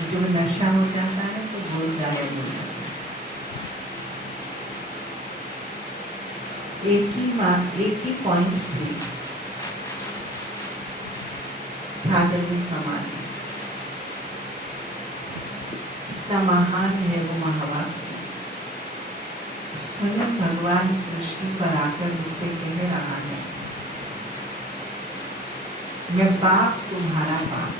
जब नशा हो जाता है तो बोल गायब हो जाता है। एक ही पॉइंट से सागर में समान है। इतना महान है वो महावाक्य। स्वयं भगवान सृष्टि पर आकर उससे कह रहा है, मैं बाप तुम्हारा बाप।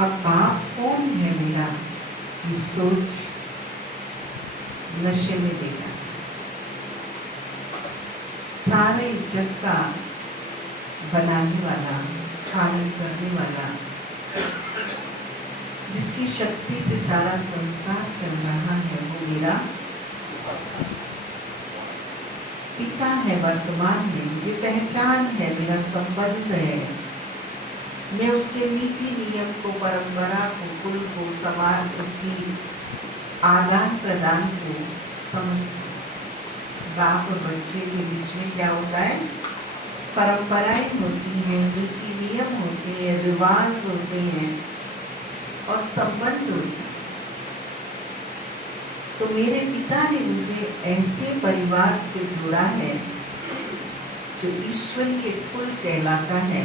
अब बाप कौन है मेरा, ये सोच नशे में देगा। सारे जग का बनाने वाला, पालन करने वाला, जिसकी शक्ति से सारा संसार चल रहा है, वो मेरा पिता है। वर्तमान में मुझे पहचान है, मेरा संबंध है। मैं उसके नीति नियम को, परंपरा को, कुल को, समाज, उसकी आदान प्रदान को समझती हूँ। बाप और बच्चे के बीच में क्या होता है? परंपराएं होती हैं, नीति नियम होते हैं, रिवाज होते हैं और संबंध होते हैं। तो मेरे पिता ने मुझे ऐसे परिवार से जोड़ा है जो ईश्वरीय कुल कहलाता है,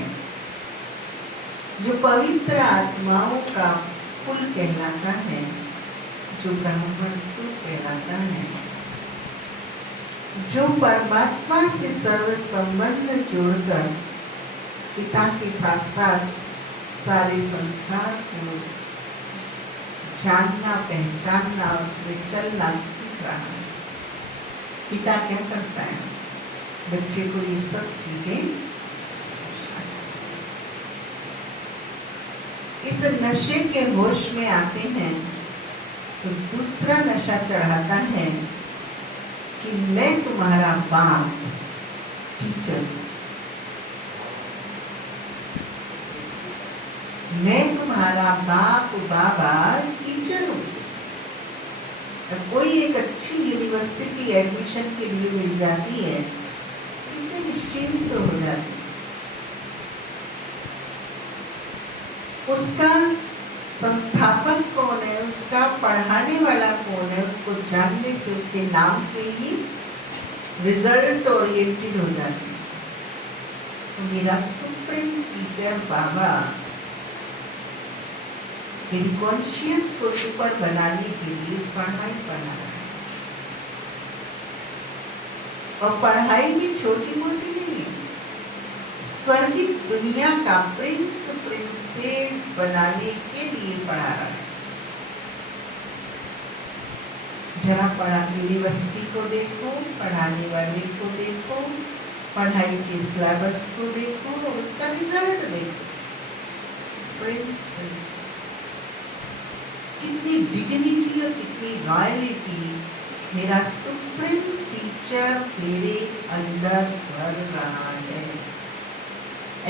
जो पवित्र आत्माओं का कुल कहलाता है, जो ब्राह्मण कुल कहलाता है, जो परमात्मा से सर्व संबंध जोड़कर पिता के साथ साथ सारे संसार को जानना, पहचानना, उसमें चलना सीख रहा है। पिता क्या करता है? बच्चे को ये सब चीजें। इस नशे के होश में आते हैं तो दूसरा नशा चढ़ाता है कि मैं तुम्हारा बाप, टीचर, मैं तुम्हारा बाप, बाबा, टीचर हूँ। कोई एक अच्छी यूनिवर्सिटी एडमिशन के लिए मिल जाती है, कितने निश्चिंत हो जाती है। उसका संस्थापक कौन है, उसका पढ़ाने वाला कौन है, उसको जानने से, उसके नाम से ही रिजल्ट ओरिएंटेड हो जाती है। तो मेरा सुप्रीम टीचर बाबा मेरी कॉन्शियस को सुपर बनाने के लिए पढ़ाई पढ़ा रहा है। और पढ़ाई भी छोटी मोटी नहीं है, स्वर्गिक दुनिया का प्रिंस, प्रिंसेस बनाने के लिए पढ़ा रहा है। जरा पढ़ा यूनिवर्सिटी को देखो, पढ़ाने वाले को देखो, पढ़ाई के सिलेबस को देखो और उसका रिजल्ट देखो। प्रिंस, प्रिंसेस, कितनी डिग्निटी और कितनी रॉयल्टी मेरा सुप्रीम टीचर मेरे अंदर भर रहा है।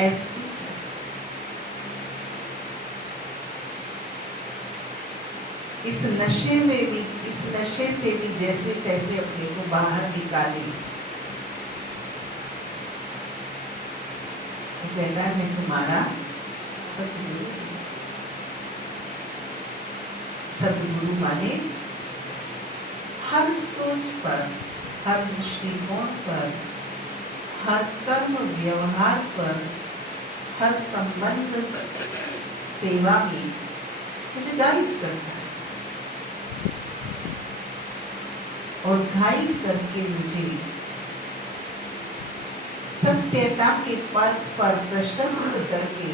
एज टीचर इस नशे में भी, इस नशे से भी जैसे तैसे अपने को बाहर निकाले। तो कहता है मैं तुम्हारा सतगुरु। सतगुरु माने हर सोच पर, हर दृष्टिकोण पर, हर कर्म व्यवहार पर, हर संबंध सेवा में मुझे गाइड करता है और गाइड करके मुझे सत्यता के पथ पर प्रशस्त करके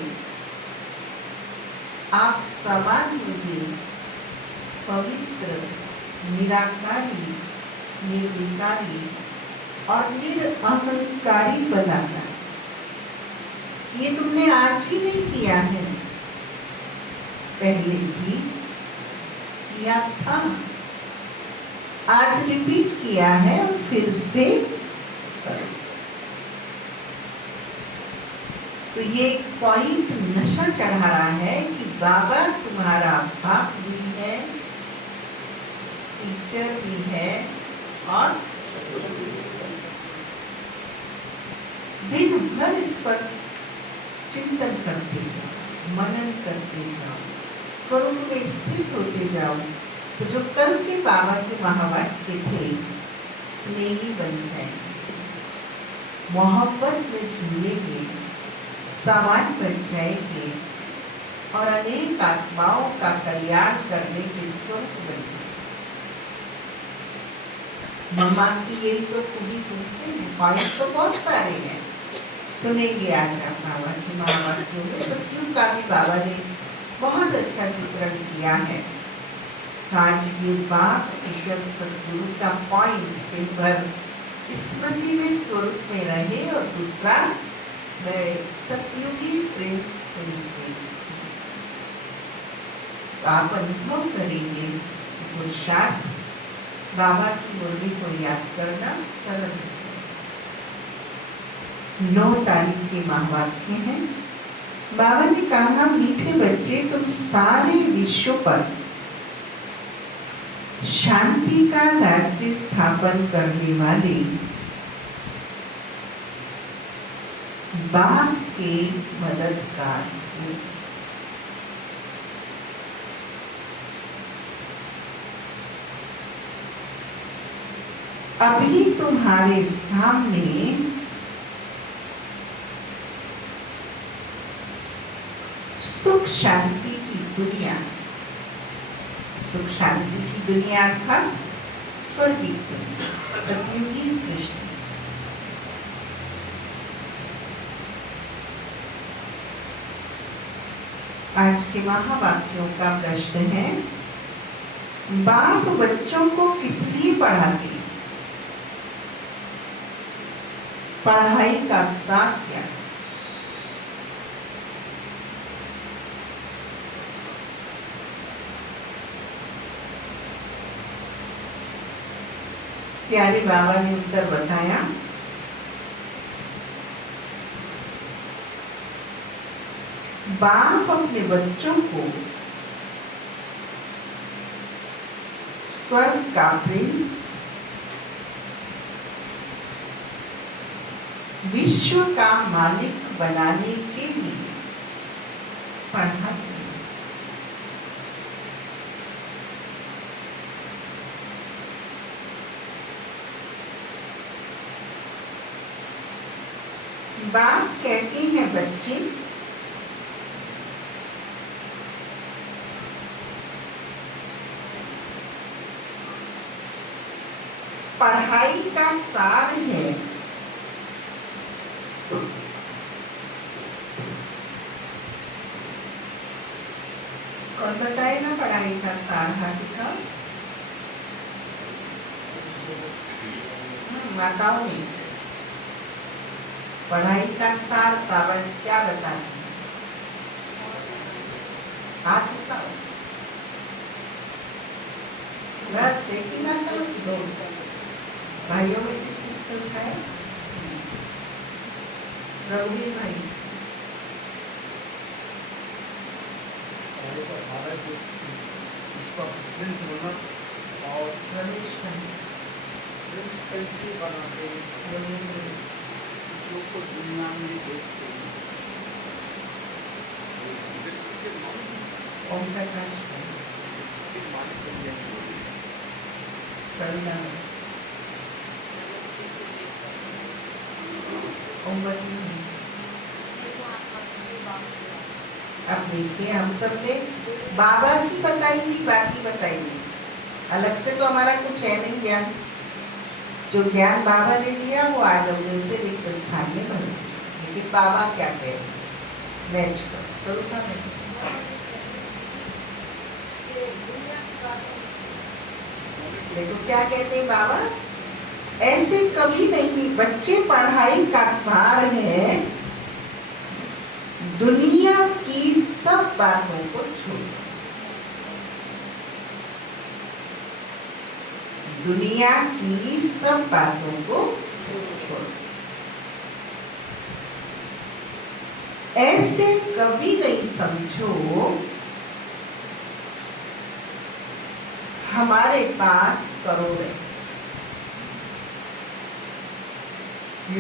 आप समान मुझे पवित्र, निराकारी, निर्विकारी और निरअहंकारी बनाता है। ये तुमने आज ही नहीं किया है, पहले भी किया था, आज रिपीट किया है और फिर से करो। तो ये एक पॉइंट नशा चढ़ा रहा है कि बाबा तुम्हारा बाप भी है, टीचर भी है और दिन भर इस पर चिंतन करते जाओ। मनन करते जाओ, स्वरूप में स्थित होते जाओ, तो जो कल के बाबा के महावाक्य थे स्नेही बन जाएंगे, मोहब्बत में झूलेंगे, सामान बन जाएंगे और अनेक आत्माओं का कल्याण करने के स्वरूप बन जाएंगे। मम्मा की यही तो खूबी सुनते हैं, पॉइंट तो बहुत सारे हैं, सुनेंगे आज आप बाबा के महावाक्यों में। सत्युग का भी बाबा ने बहुत अच्छा चित्रण किया है। आज ये बात जब सतगुरु का पॉइंट दिन भर स्मृति में स्वरूप में रहे, और दूसरा मैं सतयुगी प्रिंस प्रिंसेस, आप अनुभव करेंगे पुरुषार्थ बाबा की मुरली को याद करना सरल है। 9 तारीख के महावाक्य हैं। बाबा ने कहा, मीठे बच्चे, तुम सारे विश्व पर शांति का राज्य स्थापन करने वाले बाप के मददगार हो। अभी तुम्हारे सामने सुख शांति की दुनिया, सुख शांति की दुनिया अर्थात स्वर्गीय दुनिया, सतयुगी सृष्टि। आज के महावाक्यों का प्रश्न है, बाप बच्चों को किस लिए पढ़ाते? पढ़ाई का साथ क्या? प्यारे बाबा ने उत्तर बताया, बाप अपने बच्चों को स्वर्ग का प्रिंस, विश्व का मालिक बनाने के लिए पढ़ाते हैं। बाप कहते हैं, बच्चे पढ़ाई का सार है कौन बताएगा पढ़ाई का सार? हाथी का माताओं में पढ़ाई का सार बाबा क्या बताते हैं? हाथ उठाओ, बस एक ही बात करो। दो भाइयों में किस किस को उठाया? रघुवीर भाई, और रमेश भाई बनाते को दुनिया में देखते हैं। ओम प्रकाश अब देखिए, हम सब ने बाबा की बताई हुई बात ही बताई है, अलग से तो हमारा कुछ है नहीं ज्ञान। जो ज्ञान बाबा ने दिया वो आज हमने उसे रिक्त स्थान में भर दिया। लेकिन बाबा क्या कहे, मैच करो स्वरूप में। देखो क्या कहते हैं बाबा, ऐसे कभी नहीं। बच्चे, पढ़ाई का सार है दुनिया की सब बातों को छोड़ो। दुनिया की सब बातों को छोड़ो। ऐसे कभी नहीं समझो हमारे पास करोड़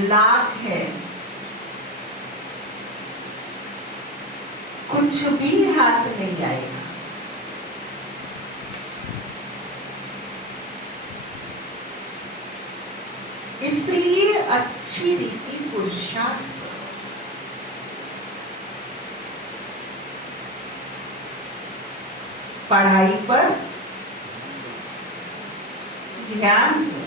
लाख है कुछ भी हाथ नहीं आएगा। इसलिए अच्छी रीति पुरुषार्थ करो। पढ़ाई पर ध्यान दो।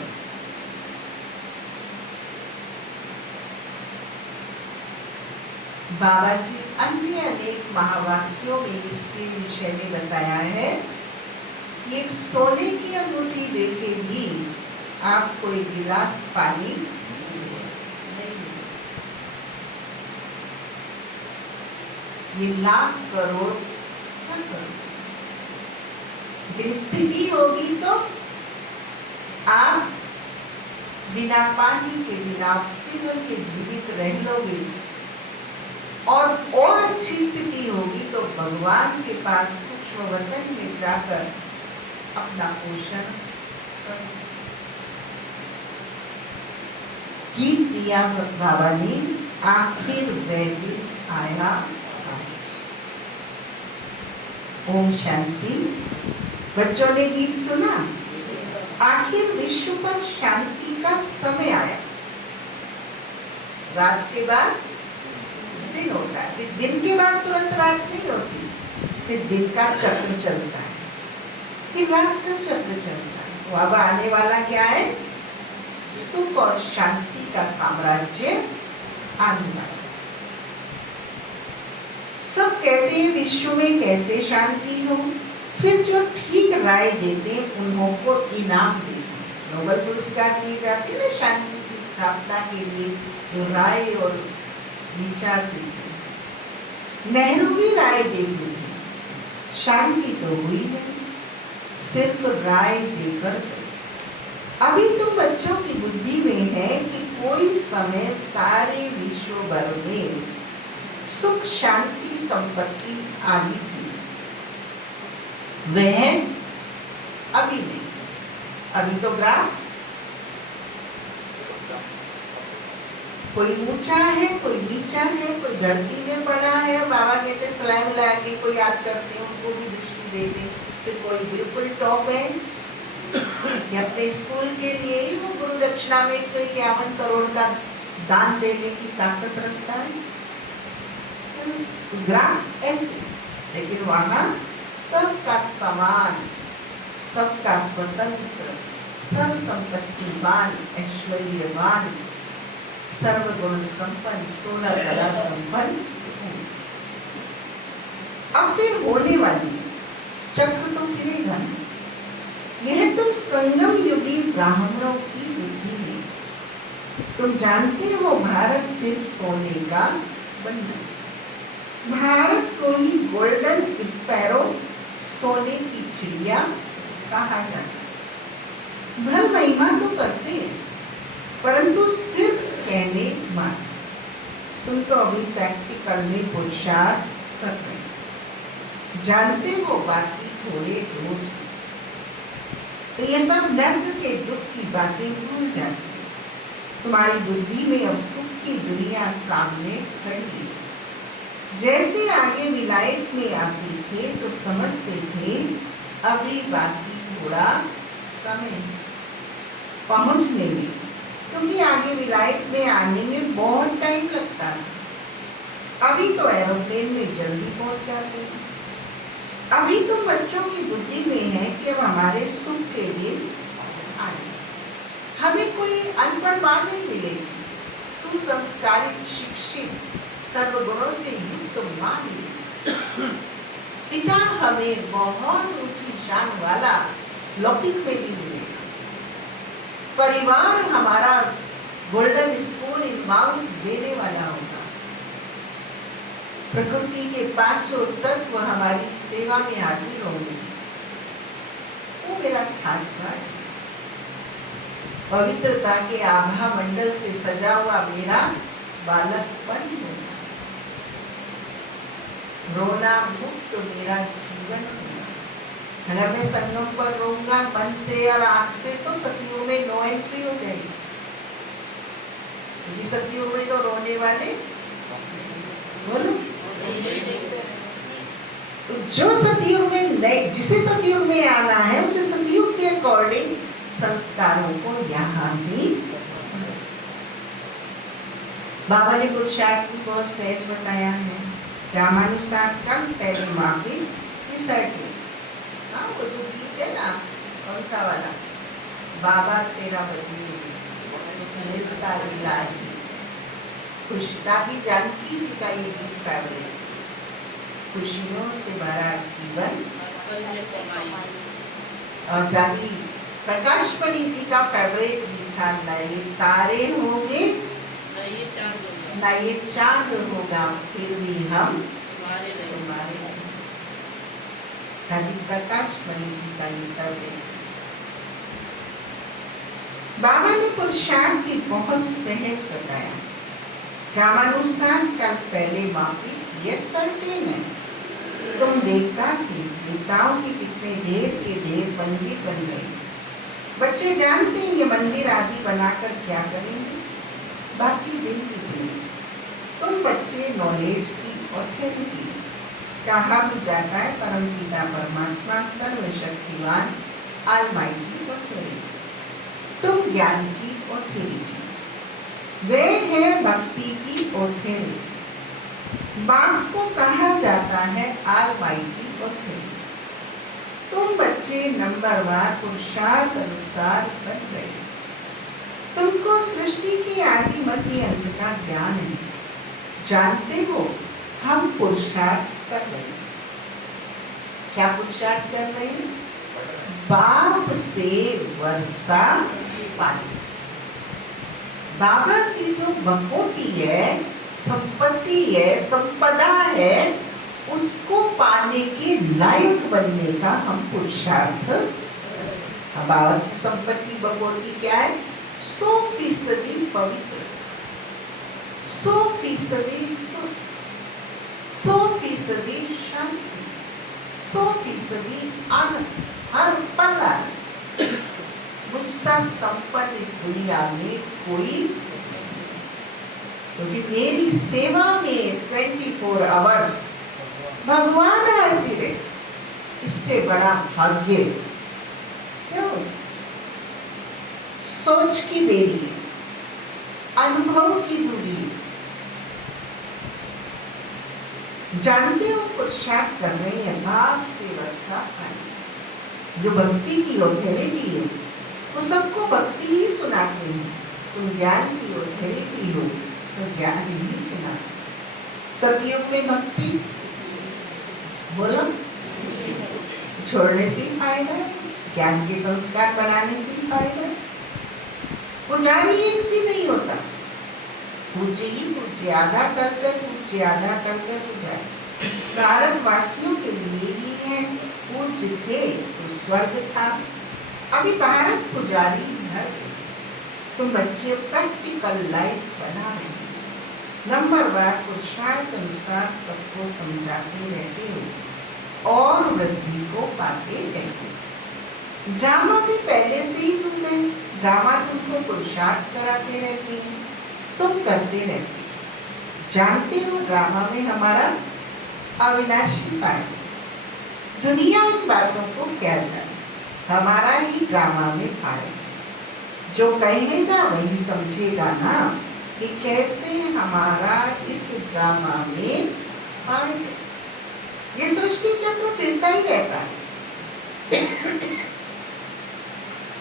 बाबा की अन्य अनेक महावाक्यों में इसके विषय में बताया है कि एक सोने की अंगूठी देके भी आपको एक गिलास पानी नहीं, ये लाख करोड़ न करो। लेकिन स्थिति होगी तो आप बिना पानी के, बिना ऑक्सीजन के जीवित रह लोगे। और अच्छी स्थिति होगी तो भगवान के पास सूक्ष्म वतन में जाकर अपना पोषण करो। गीत दिया बाबा ने, आखिर वैद्य आया। ओम शांति। बच्चों ने गीत सुना। आखिर विश्व पर शांति का समय आया। रात के बाद दिन होता है, फिर दिन के बाद तुरंत रात नहीं होती, फिर दिन का चक्र चलता है, फिर रात का चक्र चलता है। तो अब आने वाला क्या है? सुख और शांति का साम्राज्य आने वाला। सब कहते हैं विश्व में कैसे शांति हो, फिर जो ठीक राय देते हैं उन्हों को इनाम देते हैं। नोबेल पुरस्कार दिए जाते हैं ना शांति की स्थापना के लिए, जो राय और विचार देते हैं। नेहरू भी राय देते थे, शांति तो हुई नहीं, सिर्फ राय देकर। अभी तो बच्चों की बुद्धि में है कि कोई समय सारे विश्व भर में सुख शांति संपत्ति आनी थी, वह अभी नहीं। अभी तो ग्राफ कोई ऊंचा है, कोई नीचा है, कोई धरती में पड़ा है। बाबा कहते सलाम लाके कोई याद करते हैं, उनको भी दृष्टि देते हैं। फिर कोई बिल्कुल टॉप है कि अपने स्कूल के लिए ही वो गुरु दक्षिणा में 151 करोड़ का दान देने की ताकत रखता है। ग्राफ ऐसे, लेकिन वहां सबका समान, सबका स्वतंत्र, सर्व संपत्तिवान, ऐश्वर्यवान, सर्वगुण संपन्न, 16 कला संपन्न। अब फिर होने वाली चक्र तो फिरेगा। यह तुम संगम युगी ब्राह्मणों की बुद्धि में, तुम जानते हो भारत फिर सोने का बनना। भारत को ही गोल्डन स्पैरो, सोने की चिड़िया कहा जाता है। भल महिमा तो करते हैं, परंतु सिर्फ कहने मात्र। तुम तो अभी प्रैक्टिकल में पुरुषार्थ कर रहे हो, जानते हो बाकी थोड़े रोज। तो ये सब नर्क के दुख की बातें भूल जाती है। तुम्हारी बुद्धि में अब सुख की दुनिया सामने खड़ी है। जैसे आगे विलायत में आते थे तो समझते थे अभी बाकी थोड़ा समय पहुंचने में, क्योंकि आगे विलायत में आने में बहुत टाइम लगता है। अभी तो एरोप्लेन में जल्दी पहुंच जाते हैं। अभी तो बच्चों की बुद्धि में है कि अब हमारे सुख के दिन आए। हमें कोई अनपढ़ मां नहीं मिलेगी, सुसंस्कारित शिक्षित सर्वगुणों से युक्त मां मिलेगी। पिता हमें बहुत ऊंची शान वाला लौकिक में भी मिलेगा। परिवार हमारा गोल्डन स्पून इन माउथ देने वाला होगा। प्रकृति के पांचों तत्व हमारी सेवा में हाजिर होंगे। वो मेरा ठाकुर है। पवित्रता के आभा मंडल से सजा हुआ मेरा बालकपन होगा। रोना मुक्त मेरा जीवन होगा। अगर मैं संगम पर रोऊंगा मन से और आंख से तो सतयुग में नो एंट्री हो जाएगी। क्योंकि सतयुग में तो रोने वाले बोलो तो जो सतयुग में नए, जिसे सतयुग में आना है उसे सतयुग के अकॉर्डिंग संस्कारों को यहाँ भी बाबा ने पुरुषार्थ को बहुत सहज बताया है। रामानुसार कम पहले माफी सर्टी, हाँ वो जो गीत है ना, कौन सा वाला, बाबा तेरा बदली खुश, दादी जानकी जी का ये गीत फेवरेट, खुशियों से भरा जीवन, और दादी प्रकाशमणि जी का फेवरेट गीत था, नए तारे होंगे ना ये चांद होगा फिर भी हम तुम्हारे। दादी प्रकाशमणि जी का ये फेवरेट। बाबा ने पुरुषार्थ की बहुत सहज बताया। रामानुसार कल पहले माफी, ये सर्टेन है। तुम देखता कि देवताओं के कितने ढेर के ढेर मंदिर बन गए। बच्चे जानते हैं ये मंदिर आदि बनाकर क्या करेंगे, बाकी दिन की दिन। तुम बच्चे नॉलेज की ऑथेरिटी, कहा भी जाता है परम पिता परमात्मा सर्वशक्तिवान ऑलमाइटी ऑथोरिटी। तुम ज्ञान की ऑथोरिटी, वे है भक्ति की ऑथोरिटी। बाप को कहा जाता है ऑलमाइटी ऑथोरिटी। तुम बच्चे नंबरवार पुरुषार्थ अनुसार बन गए। तुमको सृष्टि की आदि मध्य अंत का ज्ञान है। जानते हो हम पुरुषार्थ कर रहे हैं। क्या पुरुषार्थ कर रहे हैं? बाप से वर्षा पानी। बाबा की जो बपोती है, संपत्ति है, संपदा है, उसको पाने के लायक बनने का हम पुरुषार्थ। बाबा की संपत्ति बपोती क्या है? 100% पवित्र, 100% सुख, 100% शांति, 100% आनंद, हर पल आनंद। मुझसा संपन्न इस दुनिया में कोई, क्योंकि मेरी सेवा में 24 आवर्स भगवान हाजिर है। इससे बड़ा भाग्य क्या हो? सोच की देरी, अनुभव की दूरी। जानते हो पुरुषार्थ कर रहे हैं बाप से वर्षा पानी। जो भक्ति की ऑथोरिटी है वो सबको भक्ति ही सुनाते हैं। तुम ज्ञान की ऑथोरिटी हो तो ज्ञान ही सुनाते। सतयुग में भक्ति बोलो छोड़ने से ही फायदा है, ज्ञान के संस्कार बनाने से ही फायदा है। पुजारी एक भी नहीं होता, पूज्य ही पूज्य, आधा कर कर पूज्य, आधा कर कर पुजारी। भारतवासियों के लिए ही है, पूज्य थे तो स्वर्ग था, अभी भारत पुजारी घर। तुम बच्चे प्रैक्टिकल लाइफ बना रहे हो, नंबरवार पुरुषार्थ अनुसार सबको समझाते रहते हो और वृद्धि को पाते रहते हो। ड्रामा भी पहले से ही तुम गए, ड्रामा तुमको पुरुषार्थ कराते रहते हैं, तुम करते रहते हो। जानते हो ड्रामा में हमारा अविनाशी पार्ट। दुनिया इन बातों को क्या जाने, हमारा ही ड्रामा में पार्ट। जो कहेगा वही समझेगा ना कि कैसे हमारा इस ड्रामा में पार्ट है। ये सृष्टि चक्र फिरता ही रहता है।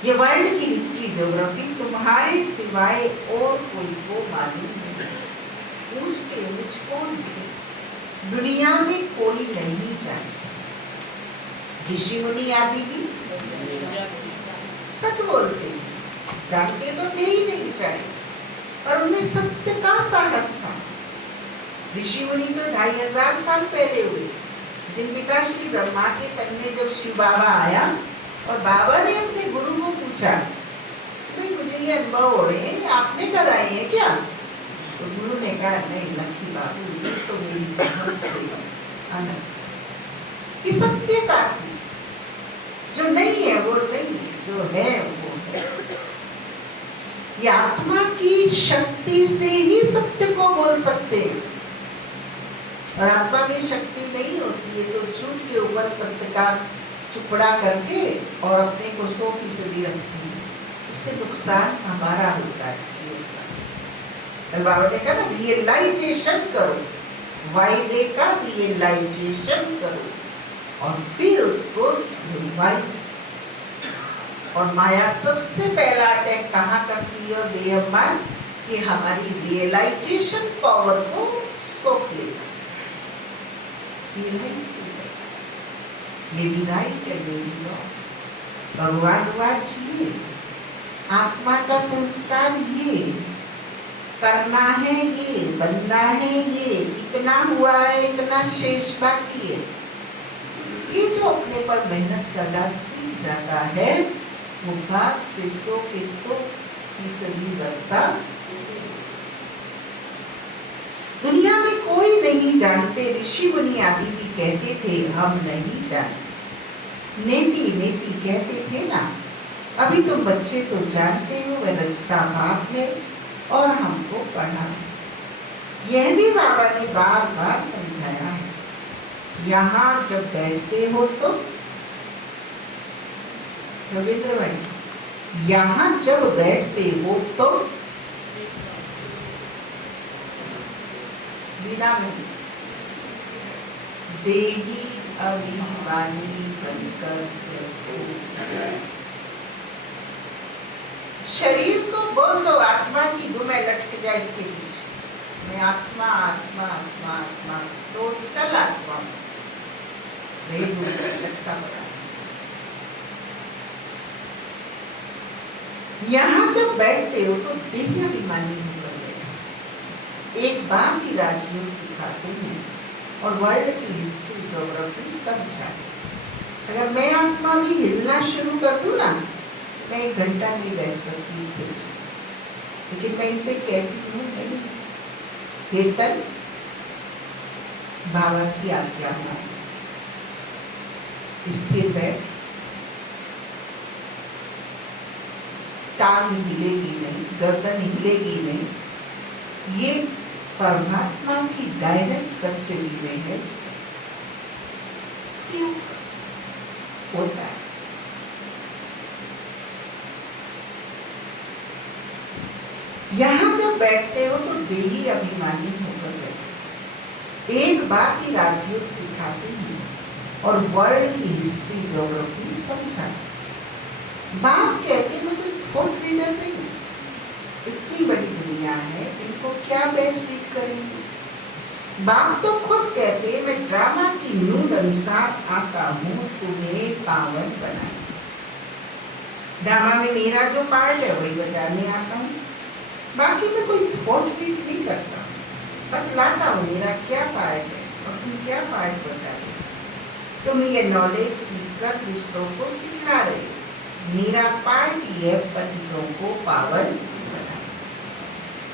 ये वर्ल्ड की हिस्ट्री ज्योग्राफी तुम्हारे सिवाय और कोई को मालूम नहीं। पूछते मुझको दुनिया में कोई नहीं जानता। ऋषि मुनि आदि भी सच बोलते हैं, जानते तो थे ही नहीं बेचारे, पर उनमें सत्य का साहस था। ऋषि मुनि तो 2500 साल पहले हुए। दिन विकास श्री ब्रह्मा के तन में जब शिव बाबा आया और बाबा ने अपने गुरु को पूछा, मुझे ये अनुभव हो रहे हैं, ये आपने कराए हैं क्या? तो गुरु ने कहा, नहीं लक्ष्मी बाबू, ये तो मेरी बहुत से अनंत की सत्यता थी। जो नहीं है वो नहीं है, जो है वो है। ये आत्मा की शक्ति से ही सत्य को बोल सकते हैं। और आत्मा में शक्ति नहीं होती है तो झूठ के ऊपर सत्य का टुकड़ा करके और अपने को 100% रखती है। इससे नुकसान हमारा होता है। कल बाबा ने कहा ना, रियलाइजेशन करो, वायदे का रियलाइजेशन करो और फिर उसको रिवाइज। और माया सबसे पहला अटैक कहाँ करती है? और देहमान कि हमारी रियलाइजेशन पावर को सोख लेगा। Realise may be right and may be wrong. भगवान वाच ये आत्मा का संस्कार, ये करना है, ये बनना है, ये इतना हुआ है, इतना शेष बाकी है। ये जो अपने पर मेहनत करना सीख जाता है वो बाप से 100% वर्षा। दुनिया में कोई नहीं जानते, ऋषि मुनि आदि भी कहते थे हम नहीं जानते। नेति नेति कहते थे ना, अभी तुम बच्चे तो जानते हो वह रचता बाप है और हमको पढ़ा। यह भी बाबा ने बार बार समझाया है। यहाँ जब बैठते हो तो रविंद्र भाई, यहाँ जब बैठते हो तो बिना में देही अभिमानी बनकर शरीर को बोल दो आत्मा की दुमै लटक जाए इसके पीछे। मैं आत्मा आत्मा आत्मा आत्मा टोटल आत्मा लटका पड़ा। यहाँ जब बैठते हो तो देही अभिमानी होकर बैठो। एक बार की राजयोग सिखाते हैं और वर्ल्ड की हिस्ट्री ज्योग्राफी समझाते। अगर मैं आत्मा भी हिलना शुरू कर दूं ना, मैं 1 घंटा नहीं बैठ सकती इसके पीछे, लेकिन मैं इसे कहती हूँ नहीं, कीर्तन बाबा की आज्ञा है, स्थिर बैठ, टांग हिलेगी नहीं, गर्दन हिलेगी नहीं। ये परमात्मा की डायरेक्ट कस्टडी में है। क्यों होता है? यहाँ जब बैठते हो तो देही अभिमानी होकर बैठो। एक बार की राजयोग सिखाते हैं और वर्ल्ड की हिस्ट्री ज्योग्राफी समझाते। बाप कहते मैं कोई थॉट रीडर नहीं, इतनी बड़ी दुनिया है, इनको क्या बैठ रीड करेंगे। बाप तो खुद कहते मैं ड्रामा की नूद अनुसार आता हूँ तुम्हें पावन बनाए। ड्रामा में मेरा जो पार्ट है वही बजाने आता हूँ, बाकी मैं कोई थॉट रीड नहीं करता, बतलाता हूँ मेरा क्या पार्ट है और तुम क्या पार्ट बजा रहे हो। तुम ये नॉलेज सीखकर दूसरों को सिखला रहे हो। मेरा पार्ट ये पतितों को पावन बनाए।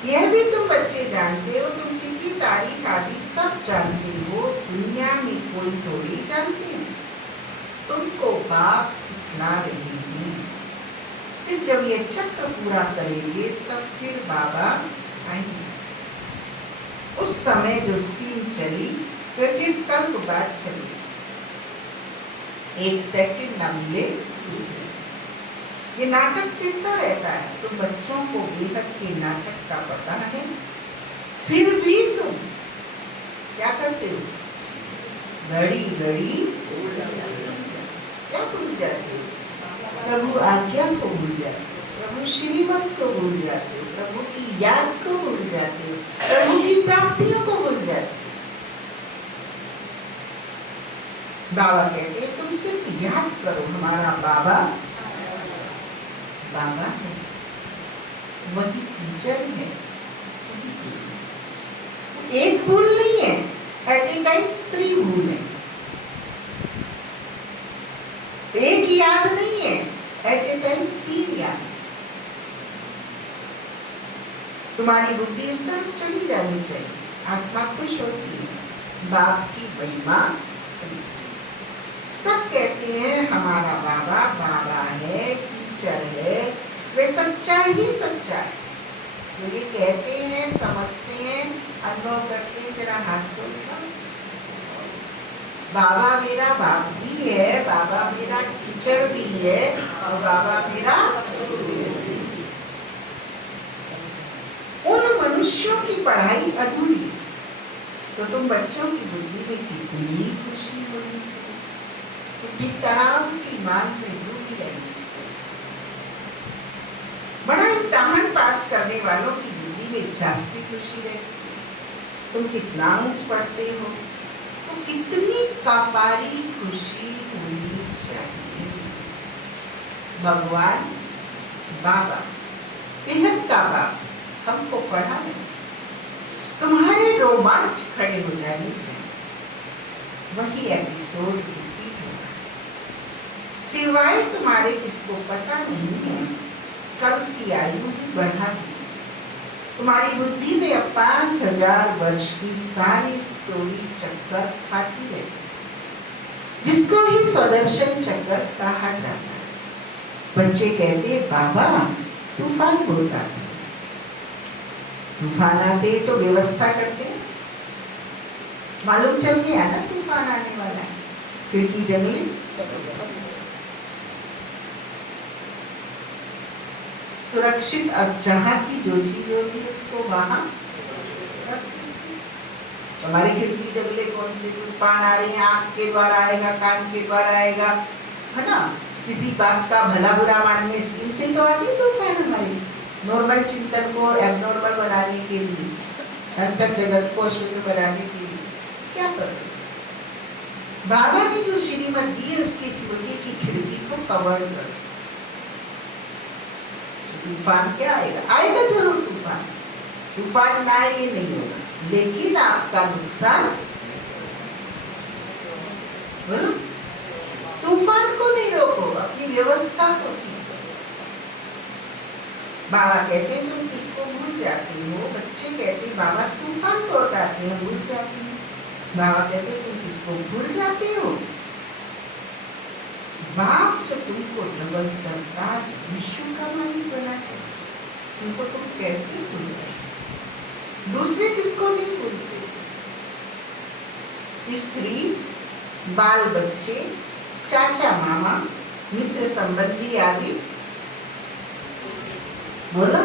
यह भी तुम बच्चे जानते हो, तुम कितनी तारीख आदि सब जानते हो, दुनिया में कोई थोड़ी जानते हैं। तुमको बाप सिखला रहे हैं। फिर जब ये चक्र पूरा करेंगे तब फिर बाबा आएंगे। उस समय जो सीन चली फिर कल बाद चली, 1 सेकंड ना मिले दूसरे। ये नाटक फिरता रहता है। तुम बच्चों को बेहद के नाटक का पता है, फिर भी तुम क्या करते हो? घड़ी घड़ी क्या भूल जाते हो? प्रभु आज्ञा को भूल जाते हो, प्रभु श्रीमत को भूल जाते हो, प्रभु की याद को भूल जाते हो, प्रभु की प्राप्तियों को भूल जाते हो। बाबा कहते हैं तुम सिर्फ याद करो, हमारा बाबा बाबा है, वही टीचर है। एक भूल नहीं है, एट ए टाइम 3 भूल है। एक याद नहीं है, एट ए टाइम 3 याद। तुम्हारी बुद्धि इस तरफ चली जानी चाहिए, आत्मा खुश होती है, बाप की महिमा सुनती। सब कहते हैं हमारा बाबा बाबा है, टीचर है, वे सच्चा ही सच्चा है। जो ये कहते हैं, समझते हैं, अनुभव करते हैं, जरा हाथ को दिखाओ। बाबा मेरा बाप भी है, बाबा मेरा टीचर भी है और बाबा मेरा उन मनुष्यों की पढ़ाई अधूरी, तो तुम बच्चों की बुद्धि में कितनी खुशी होनी चाहिए, क्योंकि तनाव की मांग में डूबी रहनी चाहिए। बड़ा इम्तिहान पास करने वालों की बुद्धि में जास्ती खुशी रहती है। तुम कितना ऊंच पढ़ते हो तो कितनी कापारी खुशी होनी चाहिए। भगवान बाबा बेहद का बाप हमको पढ़ा है, तुम्हारे रोमांच खड़े हो जाने चाहिए। वही एपिसोड रिपीट होगा, सिवाय तुम्हारे किसको पता नहीं है, कल की आयु भी बढ़ा दी। तुम्हारी बुद्धि में अब 5000 वर्ष की सारी स्टोरी चक्कर खाती रहती, जिसको ही स्वदर्शन चक्कर कहा जाता है। बच्चे कहते बाबा तूफान होता है, तूफान आते तो व्यवस्था करते, मालूम चल गया ना तूफान आने वाला है, खिड़की जंगली सुरक्षित, और जहां की जो चीज होगी उसको वहां। हमारी खिड़की जंगले कौन से तूफान आ रहे हैं, आंख के द्वारा आएगा, कान के द्वारा आएगा, है ना, किसी बात का भला बुरा मानने इनसे तो आती तूफान हमारी नॉर्मल चिंतन को एबनॉर्मल बनाने के लिए, अंतर जगत को शुद्ध बनाने के लिए क्या करें। बाबा की जो श्रीमत दी है उसकी स्मृति की खिड़की को कवर करो। तूफान क्या आएगा, आएगा जरूर तूफान, तूफान ना ये नहीं होगा, लेकिन आपका नुकसान, बोलो तूफान को नहीं रोको, अपनी व्यवस्था को। बाबा कहते हैं तुम किसको भूल जाते हो, बच्चे कहते बाबा तूफान को हटाते हैं भूल जाते हैं। बाबा कहते तुम किसको भूल जाते हो, बाप जो तुमको डबल सरताज विश्व का मालिक बनाते उनको तुम कैसे भूल जाते। दूसरे किसको नहीं भूलते, स्त्री, बाल बच्चे, चाचा मामा, मित्र संबंधी आदि, बोला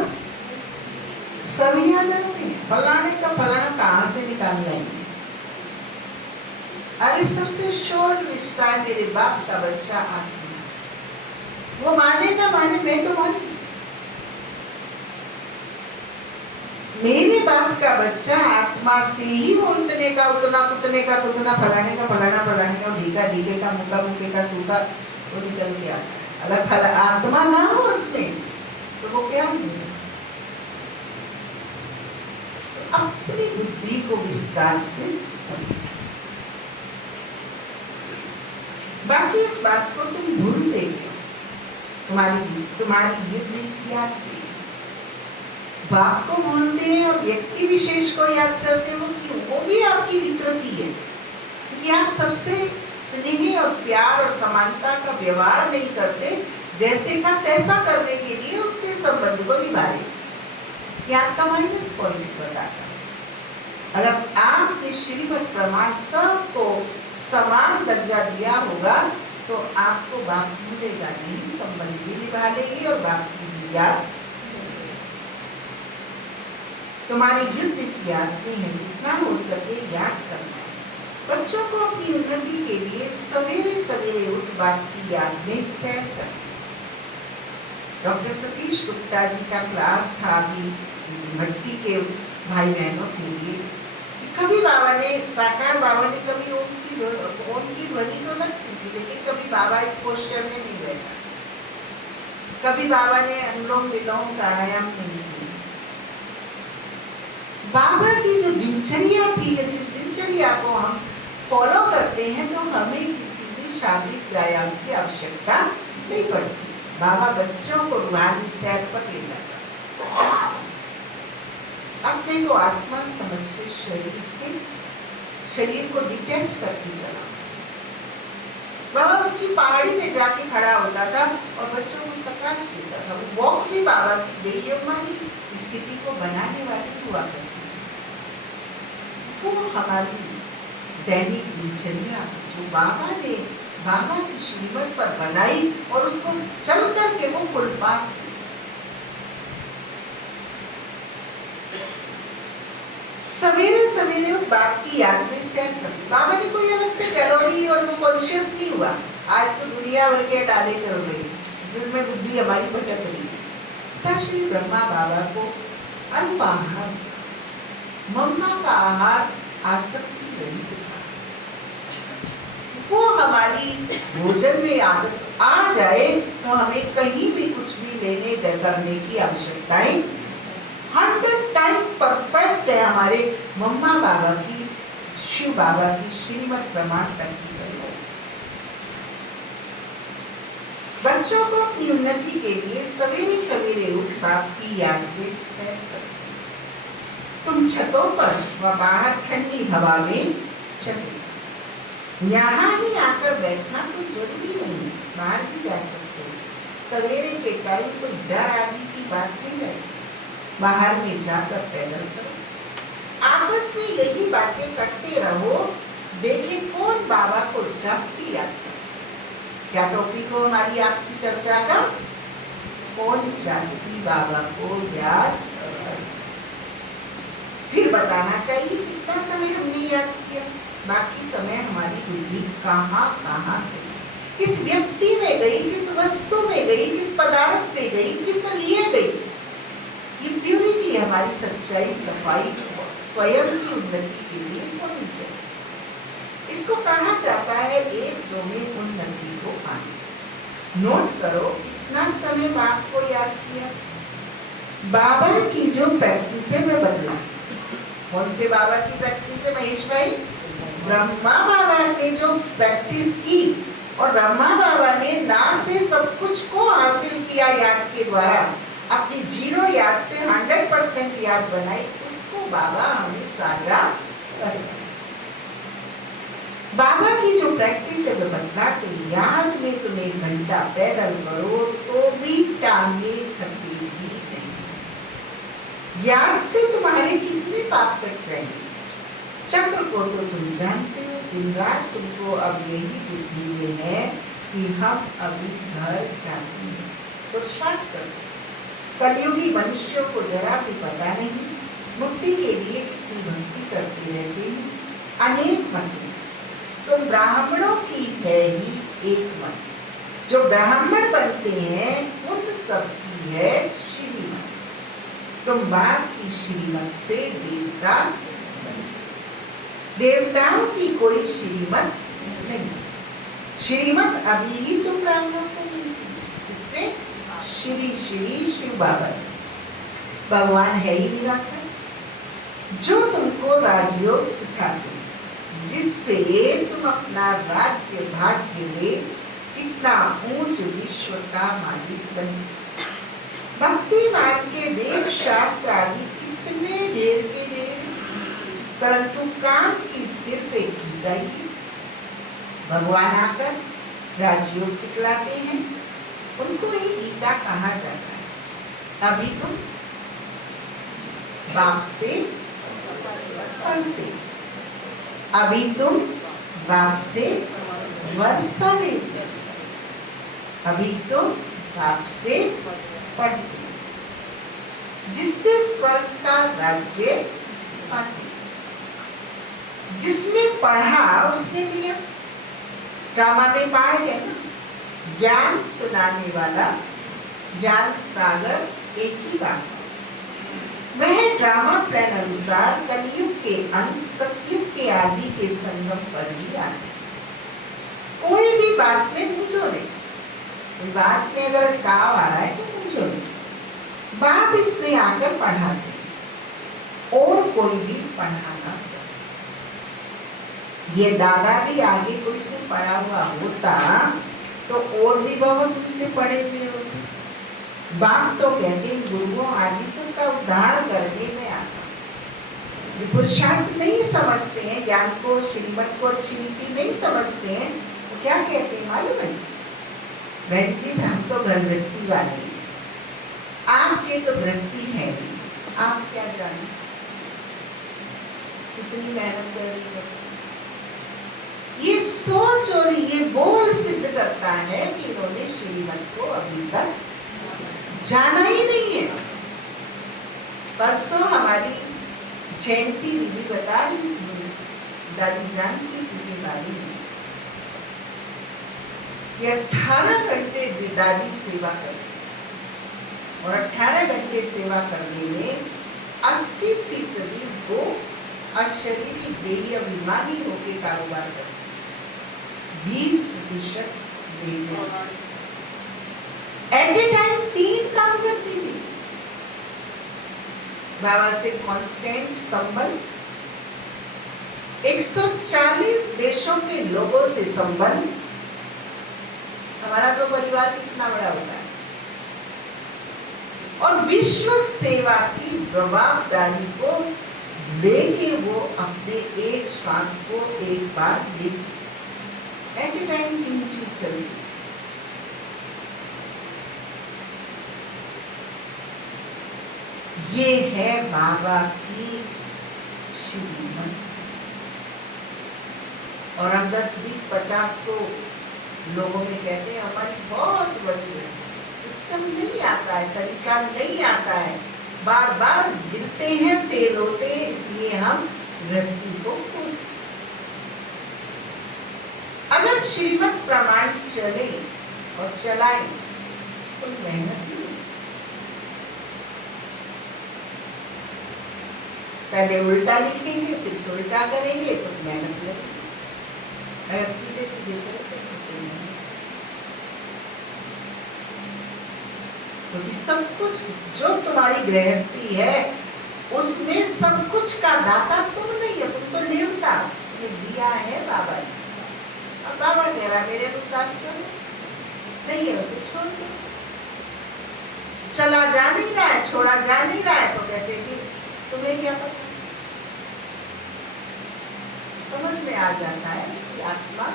सभी याद रखते हैं। फलाने का फलाना कहाँ से निकाल लाएंगे, अरे सबसे शोर रिश्ता है मेरे बाप का बच्चा आत्मा, वो माने ना माने मैं तो मान, मेरे बाप का बच्चा आत्मा से ही वो इतने का उतना, कुतने का कुतना, फलाने का फलाना, फलाने का ढीका, ढीके का मुका, मुके का सूखा, वो निकल के आता है। अगर फला आत्मा ना हो उसमें तो वो क्या होगा। अपनी बुद्धि को विस्तार से समझो, बाकी इस बात को तुम भूलते हो। तुम्हारी युद्ध इस याद की बाप को भूलते हैं और व्यक्ति विशेष को याद करते हो, क्यों? वो भी आपकी विकृति है, क्योंकि आप सबसे स्नेह और प्यार और समानता का व्यवहार नहीं करते, जैसे का तैसा करने के लिए उससे संबंध को निभा रहे। ये आपका माइनस पॉइंट बताता है। अगर आपने श्रीमद् प्रमाण सबको समान दर्जा दिया होगा तो आपको बाप भूलेगा नहीं, संबंध भी निभा लेगी और बाप की भी याद। तुम्हारी युद्ध इस याद में है, जितना हो सके याद करना है। बच्चों को अपनी उन्नति के लिए सवेरे सवेरे उठ बाप की याद में सैर करना। डॉक्टर सतीश गुप्ता जी का क्लास था अभी भट्टी के भाई बहनों के लिए। कभी बाबा ने, साकार बाबा ने कभी उनकी ध्वनि तो लगती थी, लेकिन कभी बाबा इस पोस्चर में नहीं बैठा, कभी बाबा ने अनुलोम विलोम प्राणायाम नहीं किया। बाबा की जो दिनचर्या थी, यदि उस दिनचर्या को हम फॉलो करते हैं तो हमें किसी भी शारीरिक व्यायाम की आवश्यकता नहीं पड़ती। बाबा बच्चों को रूहानी सैर पर ले जाता, अपने को आत्मा समझ के शरीर को डिटैच करके चला। बाबा मुझे पहाड़ी में जाके खड़ा होता था और बच्चों को प्रकाश देता था। वो वॉक भी बाबा की देयमानी स्थिति को बनाने वाली हुआ करती। वो हमारी दैनिक दिनचर्या जो बाबा ने बाबा की श्रीमत पर बनाई और उसको चल करके वो फुल पास हुई। सवेरे सवेरे बाप की याद में सेट कर, बाबा ने कोई अलग से कैलोरी और वो कॉन्शियस नहीं हुआ। आज तो दुनिया भर के डाले चल रही जिनमें बुद्धि हमारी भटक रही है। तब श्री ब्रह्मा बाबा को अल्पाहार, मम्मा का आहार आसक्ति रहित था। वो हमारी भोजन में आदत आ जाए तो हमें कहीं भी कुछ भी लेने करने की आवश्यकताएं 100 टाइम परफेक्ट है। हमारे मम्मा बाबा की, शिव बाबा की श्रीमत प्रमाण प्रैक्टिकल है। बच्चों को अपनी उन्नति के लिए सवेरे सवेरे उठ बाप की याद में सेट करते। तुम छतों पर व बाहर ठंडी हवा में चले। यहाँ ही आकर बैठना तो जरूरी नहीं, बाहर भी जा सकते हो। सवेरे के टाइम कोई डर आदि की बात नहीं रहती, बाहर में जाकर पैदल करो। आपस में यही बातें करते रहो, देखिए कौन बाबा को जास्ती याद करे। क्या टॉपिक हो हमारी आपसी चर्चा का? कौन जास्ती बाबा को याद करे। फिर बताना चाहिए कितना समय हमने याद किया, बाकी समय हमारी बुद्धि कहाँ कहाँ गई, किस व्यक्ति में गई, किस वस्तु में गई, किस पदार्थ में गई, किस लिए गई। ये प्यूरिटी हमारी सच्चाई, सफाई स्वयं की उन्नति के लिए होनी चाहिए। इसको कहा जाता है एक डोमेन उन्नति को पाना। नोट करो कितना समय बाप को याद किया। बाबा की जो प्रैक्टिस है मैं बदला। कौन से बाबा की प्रैक्टिस है महेश भाई? ब्रह्मा बाबा ने जो प्रैक्टिस की, और ब्रह्मा बाबा ने ना से सब कुछ को हासिल किया याद के द्वारा, अपनी 0 याद से 100% याद बनाई, उसको बाबा हमें साझा कर। बाबा की जो प्रैक्टिस है वो बतलाते, याद में तुम 1 घंटा पैदल करो तो भी टांगे थकेगी नहीं। याद से तुम्हारे कितने पाप कट जाएंगे। चक्र को तो तुम जानते हो, दिन रात तुमको अब यही बुद्धि में है कि हम अभी घर जाते हैं, पुरुषार्थ करो। कलयुगी मनुष्यों को जरा भी पता नहीं, मुक्ति के लिए कितनी भक्ति करते रहते हैं, अनेक मत। तो ब्राह्मणों की है ही एक मत, जो ब्राह्मण बनते हैं उन सब की है श्रीमत। तुम बाप की श्रीमत से देवता, देवताओं की कोई श्रीमत नहीं। श्रीमत अभी ही तुम ब्राह्मणों को मिलती है, इससे श्री श्री शिव बाबा से। भगवान है ही निराकार, जो तुमको राजयोग सिखाते, जिससे तुम अपना राज्य भाग्य में कितना ऊंच विश्व का मालिक बने। भक्ति मार्ग के वेद शास्त्र आदि कितने ढेर के ढेर, परंतु काम की सिर्फ एक गीता ही। भगवान आकर राजयोग सिखलाते हैं, उनको ही गीता कहा जाता है। अभी तुम बाप से पढ़ते, अभी तुम बाप से वर्षा लेते, अभी तुम बाप से पढ़ते, जिससे स्वर्ग का राज्य पाते। जिसने पढ़ा उसने दिया। ड्रामा में पाठ है ना, ज्ञान सुनाने वाला, ज्ञान सागर एक ही बात। वह ड्रामा प्लान अनुसार कलयुग के अंत, सतयुग के आदि के संगम पर ही आते। कोई भी बात में पूछो नहीं, बात में अगर गाँव आ रहा है तो पूछो नहीं। बाप इसमें आकर पढ़ाते और कोई भी पढ़ा ना सकता। ये दादा भी आगे कोई से पढ़ा हुआ होता तो और भी बहुत उससे पढ़े हुए होते। बाप तो कहते हैं गुरुओं आदि सबका उद्धार करने में आता। ये पुरुषार्थ नहीं समझते हैं, ज्ञान को, श्रीमत को अच्छी नीति नहीं समझते हैं, तो क्या कहते हैं मालूम है? बहन जी हम तो घर गृहस्थी वाले हैं, आपके तो गृहस्थी है, आप क्या जाने कितनी मेहनत कर रही है। ये सोच और ये बोल सिद्ध करता है कि इन्होंने श्रीमत को अभी तक जाना ही नहीं है। परसों हमारी जयंती दीदी बता रही थी दादी जानकी जी के बारे में, ये 18 घंटे दादी सेवा करती और 18 घंटे सेवा करने में 80% वो अशरीरी देही अभिमानी होके कारोबार करती, 20% एट ए टाइम 3 काम करती थी। बाबा से कांस्टेंट संबंध, 140 देशों के लोगों से संबंध। हमारा तो परिवार कितना बड़ा होता है, और विश्व सेवा की जवाबदारी को लेके वो अपने एक श्वास को एक बार लेती। एट ए टाइम 3 चीज चलती। ये है बाबा की श्रीमत। और हम 10, 20, 50, 100 लोगों में कहते हैं हमारी बहुत बड़ी सिस्टम नहीं आता है, तरीका नहीं आता है, बार बार गिरते हैं, फेल होते हैं, इसलिए हम गृहस्थी को कोसते। अगर श्रीमत प्रमाणित चले और चलाए तो मेहनत नहीं। पहले उल्टा लिखेंगे फिर से उल्टा करेंगे तो मेहनत लगेगी। अगर सीधे सीधे चलते क्योंकि सब कुछ जो तुम्हारी गृहस्थी है उसमें सब कुछ का दाता तुम नहीं है, तुम तो देवता। तुम्हें दिया है बाबा ने, अब बाबा कह रहा मेरे अनुसार चलो, नहीं है उसे छोड़ दो। चला जा नहीं रहा है, छोड़ा जा नहीं रहा है, तो कहते जी तुम्हें क्या पता। समझ में आ जाता है कि आत्मा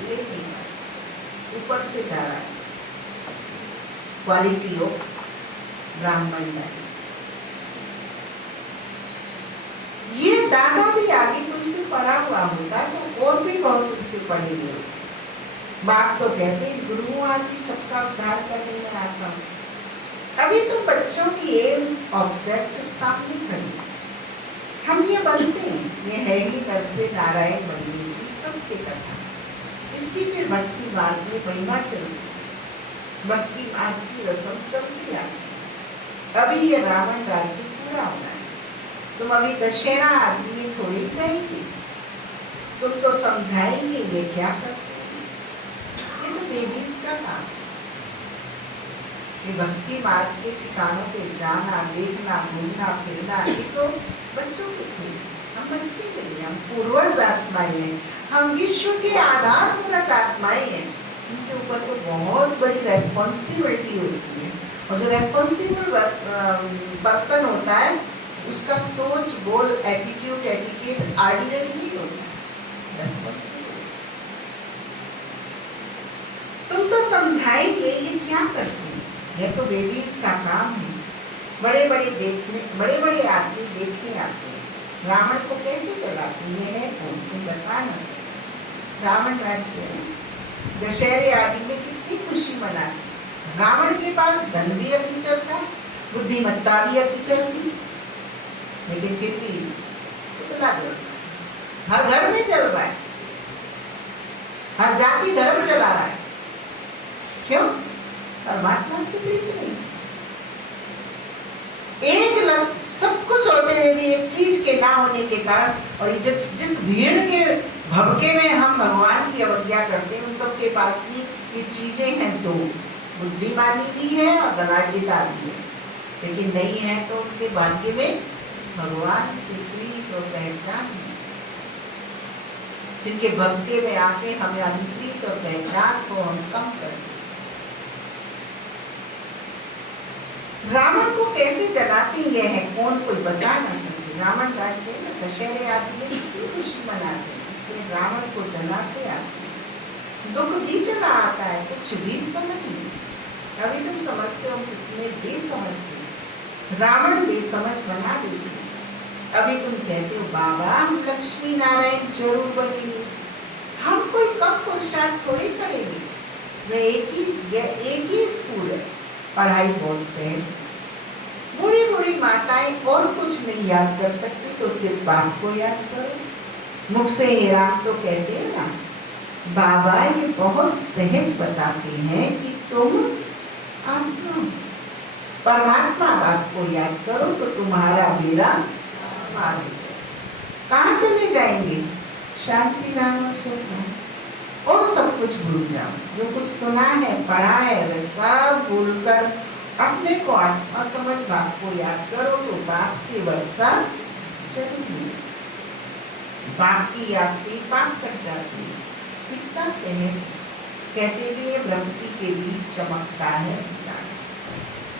ले नहीं पाई, ऊपर से जा रहा है। क्वालिटी ऑफ ब्राह्मण लाइफ। ये दादा भी आगे कोई से पढ़ा हुआ होता तो और भी बहुत उनसे पढ़े हुए। बाप तो कहते हैं गुरुओं आदि सबका उद्धार करने में आता हूँ। अभी तुम बच्चों की एम ऑब्जेक्ट सामने खड़ी, हम ये बनते हैं, ये है ही नर से नारायण बनने की सबके कथा। इसकी फिर भक्ति मार्ग में महिमा चलती, भक्ति मार्ग की रस्म चलती आती। अभी ये रावण राज्य पूरा होना है, तुम अभी दशहरा आदि में थोड़ी जाएंगे, तुम तो समझाएंगे ये क्या करते हैं। ये तो बेबीज का काम है। ये भक्ति मार्ग के ठिकानों पे जाना, देखना, घूमना फिरना, ये तो बच्चों के खेल। हम बच्चे नहीं, हम पूर्वज आत्माएं हैं, हम विश्व के आधारभूत आत्माएं हैं। उनके ऊपर तो बहुत बड़ी रेस्पॉन्सिबिलिटी होती है, और जो रेस्पॉन्सिबल पर्सन होता है उसका सोच, बोल, एटीट्यूड, एटिकेट ऑर्डिनरी नहीं होता, रेस्पॉन्सिबल। तुम तो समझाएंगे ये क्या करते हैं, यह तो बेबीज का काम है। बड़े बड़े आदमी देखने आते हैं रावण को कैसे चलाते हैं, तुम बता न सकते। रावण राज्य दशहरे आदि में कितनी खुशी मनाती। रावण के पास धन भी अकिचल था, बुद्धिमत्ता भी अकिचल थी, लेकिन फिर भी कितना हर घर में चल रहा है, हर जाति धर्म चला रहा है। क्यों? परमात्मा से प्रीत नहीं। सब कुछ होते हुए भी एक चीज के ना होने के कारण, और जिस भीड़ के भड़के में हम भगवान की अवज्ञा करते हैं, उन सबके पास भी ये चीजें हैं, तो बुद्धिमानी भी है और धनाढ़ता भी है, लेकिन नहीं है तो उनके भाग्य में भगवान से प्रीत और पहचान है। जिनके भक्ति में आके हमें अनुप्रीत और पहचान को हम कम करते। रावण को कैसे जलाते ये है कौन कोई बता ना सके। रावण राज्य में दशहरे आदि में कितनी खुशी मनाते हैं, इसलिए रावण को जलाते आते हैं। दुख भी चला आता है, कुछ भी समझ नहीं। अभी तुम समझते हो कितने बेसमझते, रावण बेसमझ बना देते। अभी तुम कहते हो बाबा हम लक्ष्मी नारायण जरूर बनेंगे, हम कोई कम पुरुषार्थ थोड़ी करेंगे, वह एक ही स्कूल है, पढ़ाई बहुत सहज। बूढ़ी बूढ़ी माताएं और कुछ नहीं याद कर सकती तो सिर्फ बाप को याद करो। मुख से हे राम तो कहते हैं ना, बाबा ये बहुत सहज बताते हैं कि तुम आत्मा परमात्मा बाप को याद करो तो तुम्हारा बेड़ा पार हो जाए। कहाँ चले जाएंगे? शांति नाम और सुख नाम, और सब कुछ भूल जाओ। जो कुछ सुना है पढ़ा है वह सब भूलकर अपने को आत्मा समझ बाप को याद करो तो बाप से वर्षा चलेगी। बाप की याद से पाप कट जाती है। कितना सहज, कहते भी भ्रमति के बीच चमकता है सितारा।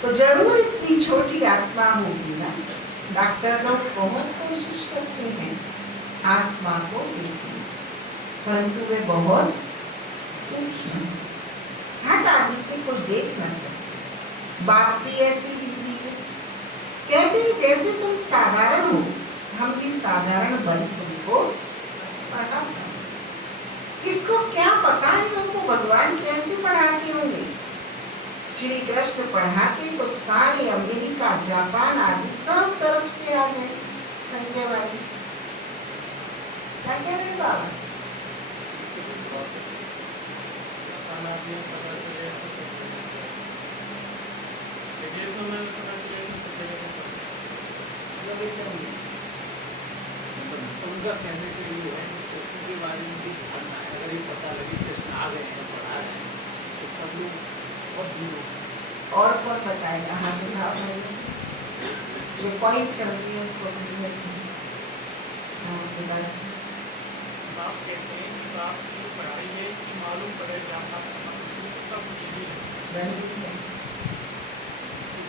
तो जरूर इतनी छोटी आत्मा होगी ना। डॉक्टर लोग बहुत कोशिश करते हैं आत्मा को देखने, परंतु वे बहुत सूक्ष्म, हाथ आदि से कोई देख न सकते। बात भी ऐसी हिंदी है, कहते हैं जैसे तुम साधारण हो हम भी साधारण बन तुमको पढ़ाते हैं। किसको क्या पता है तुमको भगवान कैसे पढ़ाते होंगे। श्री कृष्ण पढ़ाते तो सारे अमेरिका जापान आदि सब तरफ से आ जाए। संजय भाई क्या कह रहे बाबा? उनका कहने के लिए है कृष्ण के बारे में भी जानना है। अगर ये पता लगे कृष्ण आ गए हैं पढ़ा रहे हैं तो सब लोग बहुत दूर। और कौन बताएगा? हाँ जो पॉइंट चल रही है उसको आप कहते हैं कि बाप की पढ़ाई है इसकी मालूम पड़े जानना सब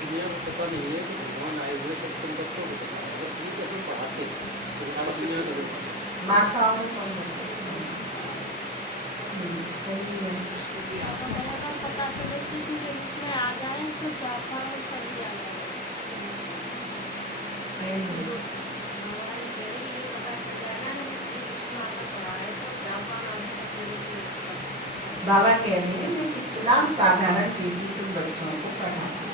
दुनिया को पता नहीं है कि भगवान आए हुए सब तुम बच्चों को पता है। बस ये कैसे पढ़ाते हैं तो सारा दुनिया को माताओं को पता चले कृष्ण के रूप में आ जाए तो जापान और सभी आ जाए। बाबा कह रहे हैं मैं कितना साधारण बेटी तुम बच्चों को पढ़ाती,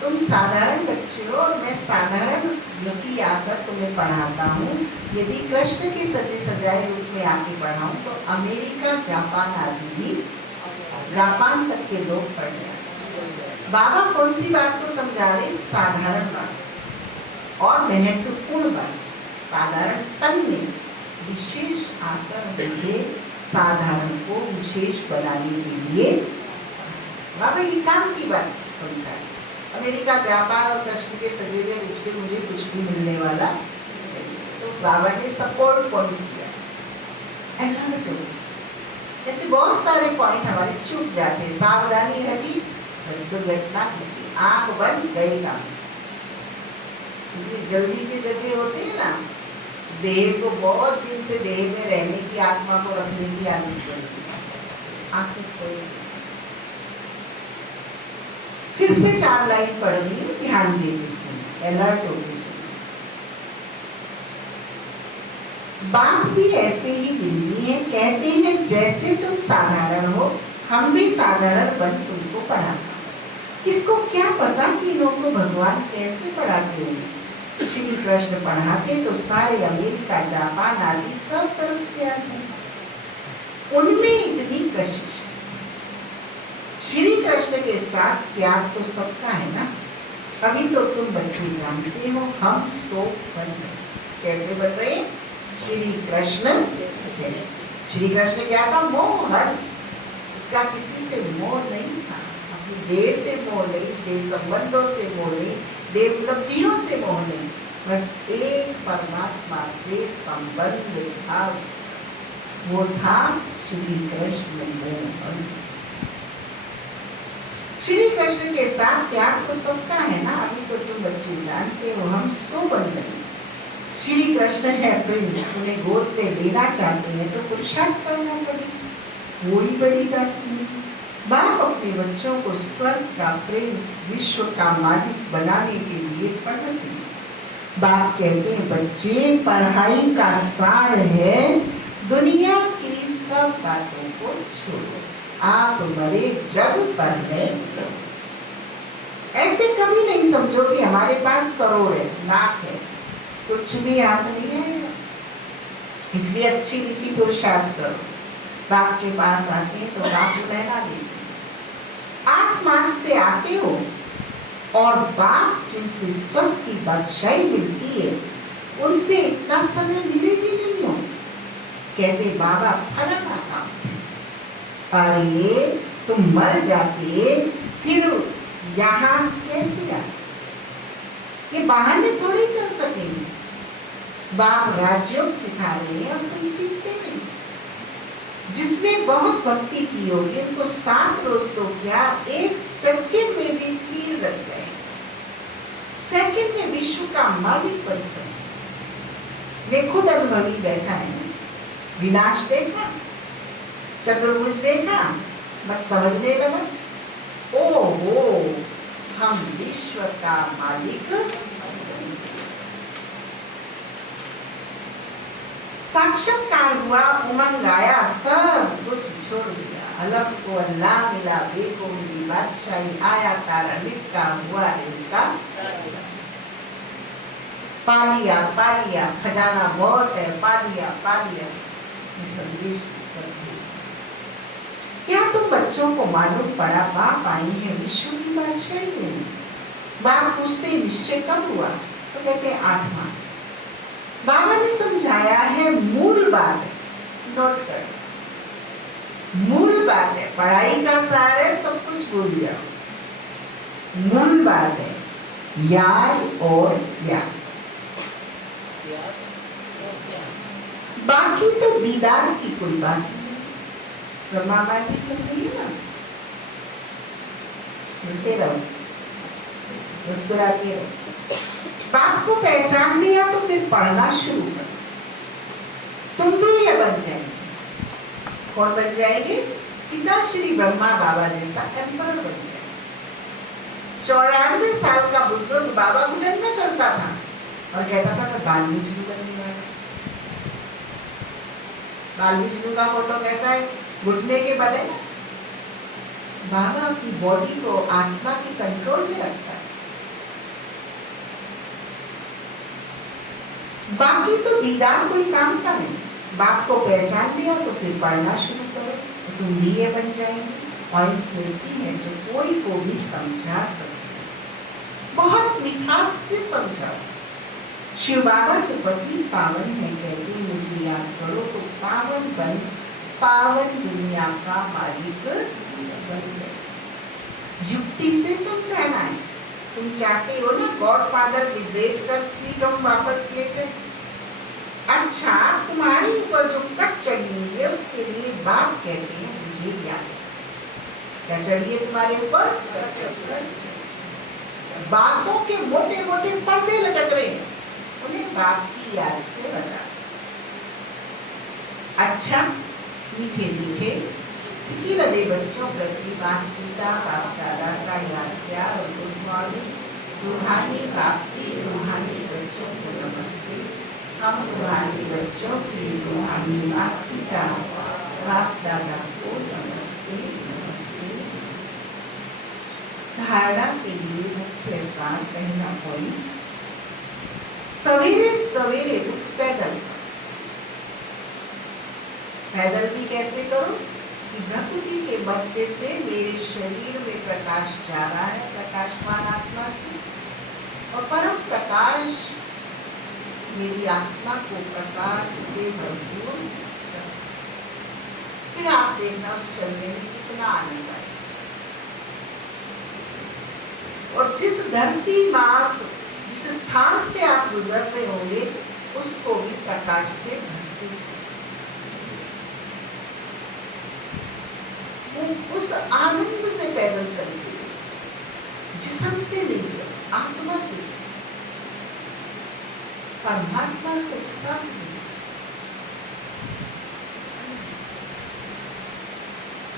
तुम साधारण बच्चे हो और मैं साधारण गति आकर तुम्हें पढ़ाता हूँ। यदि कृष्ण के सजे सजाए रूप में आके पढ़ाऊं तो अमेरिका जापान आदि भी जापान तक के लोग पढ़ जाते। बाबा कौन सी बात को समझा रहे? साधारण बात और महत्वपूर्ण बात। साधारण तन में विशेष आकर मुझे साधारण को विशेष बनाने के लिए बाबा ये काम की बात समझा। अमेरिका जापान और कृष्ण के सजे हुए रूप से मुझे कुछ भी मिलने वाला नहीं। तो बाबा ने सपोर्ट पॉइंट किया। ऐसे बहुत सारे पॉइंट हमारे छूट जाते हैं। सावधानी हटी दुर्घटना घटी, आंख बंद गए काम से। जल्दी की जगह होते हैं ना, देह को बहुत दिन से देह में रहने की आत्मा को रखने की आदत पड़ती है। आंखें खोल फिर से 4 लाइन पढ़ रही है, ध्यान देके सुनो, अलर्ट होके सुनो। बाप भी ऐसे ही बिंदी है, कहते हैं जैसे तुम साधारण हो हम भी साधारण बन तुमको पढ़ाता। किसको क्या पता कि लोगों को भगवान कैसे पढ़ाते हैं। श्री कृष्ण पढ़ाते तो सारे अमेरिका जापान आदि सब तरफ से आ जाए। उनमें इतनी कशिश। श्री कृष्ण के साथ प्यार तो सबका है ना। अभी तो तुम बच्चे जानते हो हम सो बन रहे। कैसे बन रहे? श्री कृष्ण जैसे। श्री कृष्ण क्या था? मोहन। उसका किसी से मोह नहीं था, अपनी देह से मोह नहीं, देह संबंधों से मोह नहीं, देह उपलब्धियों से मोह नहीं, बस एक परमात्मा से संबंध था उसका। वो था श्री कृष्ण मोहन। श्री कृष्ण के साथ प्यार तो सबका है ना। अभी तो तुम बच्चे जानते हो हम सो बन रहे। श्री कृष्ण है प्रिंस, उन्हें गोद पे लेना चाहते हैं तो पुरुषार्थ करना पड़ेगा, कोई बड़ी बात नहीं। बाप अपने बच्चों को स्वर्ग का प्रिंस विश्व का मालिक बनाने के लिए पढ़ते हैं। बाप कहते हैं बच्चे, पढ़ाई का सार है दुनिया की सब बातों को छोड़ो, आप मरे जब पढ़ने लो। ऐसे कभी नहीं समझो कि हमारे पास करोड़ है, लाख है, कुछ भी आप नहीं है। इसलिए अच्छी रीति पुरुषार्थ करो। बाप के पास आते हैं तो बाप लहरा देते हैं। 8 मास से आते हो और बाप जिनसे स्वर्ग की बादशाही मिलती है उनसे इतना समय मिले भी नहीं हो। कहते बाबा फलाना काम, अरे तुम मर जाते फिर यहाँ कैसे आए? ये बहाने थोड़ी चल सकेंगे। बाप राजयोग सिखा रहे हैं और तुम सीखते नहीं। जिसने बहुत भक्ति की होगी उनको 7 रोज तो क्या 1 सेकंड में भी तीर लग जाए। सेकंड में विश्व का मालिक बन सकते। वे खुद अनुभवी बैठा है। विनाश देखा, चतुर्भुज देखा, बस समझने लगा ओहो हम विश्व का मालिक। साक्षात्कार हुआ, उमंग आया, सब कुछ छोड़ दिया। अलग को अल्लाह मिला, बेको मिली बादशाही, आया तारा लिपटा हुआ इनका, पालिया पालिया खजाना बहुत है, पालिया पालिया। संदेश क्या तुम बच्चों को मालूम पड़ा बाप आई है विश्व की बादशाही देने? बाप पूछते निश्चय कब हुआ? तो कहते 8 मास। बाबा ने समझाया है मूल बात है, नोट कर, मूल बात है। पढ़ाई का सार है, सब कुछ भूल जाओ। मूल बात है याद और याद, बाकी तो दीदार की कोई बात नहीं। ब्रह्मा जी सुन रही है ना, सुनते रहो, मुस्कुराते रहो। बाप को पहचान लिया तो फिर पढ़ना शुरू करो। तुम भी ये बन जाएंगे। कौन बन जाएंगे? पिता श्री ब्रह्मा बाबा जैसा एम्पर बन जाएंगे। 94 साल का बुजुर्ग बाबा घुटन में चलता था और कहता था मैं बाल विष्णु बनने वाला। बाल विष्णु का फोटो कैसा है? घुटने के बल है। बाबा अपनी बॉडी को आत्मा की कंट्रोल में रखता है। बाकी तो दीदार कोई काम का नहीं। बाप को पहचान लिया तो फिर पढ़ना शुरू करो, तो तुम भी ये बन जाएंगे। पॉइंट्स मिलती है जो कोई को भी समझा सकते, बहुत मिठास से समझाओ। शिव बाबा जो पति पावन है, कहते मुझे याद करो तो पावन बन, पावन दुनिया का मालिक बन जाए। युक्ति से समझाना है। तुम चाहते हो ना गॉडफादर लिबरेट कर स्वीट होम वापस ले जाए। अच्छा, तुम्हारे ऊपर जो कट चढ़ी है उसके लिए बाप कहते हैं मुझे याद। क्या चढ़ी है तुम्हारे ऊपर? बातों के मोटे मोटे पर्दे लटक रहे हैं, उन्हें बाप की याद से हटा। अच्छा, मीठे मीठे सिकी लदे बच्चों प्रति बाप पिता बाप दादा का याद प्यार और गुड मॉर्निंग। रूहानी बाप की रूहानी बच्चों को नमस्ते। हम रूहानी बच्चों की रूहानी बाप पिता बाप दादा को नमस्ते नमस्ते। धारणा के लिए मुख्य सार पहला पॉइंट, सवेरे सवेरे उठ पैदल। पैदल भी कैसे करो कि प्रकृति के बदले से मेरे शरीर में प्रकाश जा रहा है, प्रकाशवान आत्मा से, और परम प्रकाश मेरी आत्मा को प्रकाश से भरपूर कर। फिर आप देखना उस चलने में कितना आनंद आए। और जिस धरती मार्ग, जिस स्थान से आप गुजर रहे होंगे उसको भी प्रकाश से भरते जाए। उस आनंद से पैदल चलते, जिस्म से नहीं चल, आत्मा से चल, परमात्मा को साथ लेना चाहिए।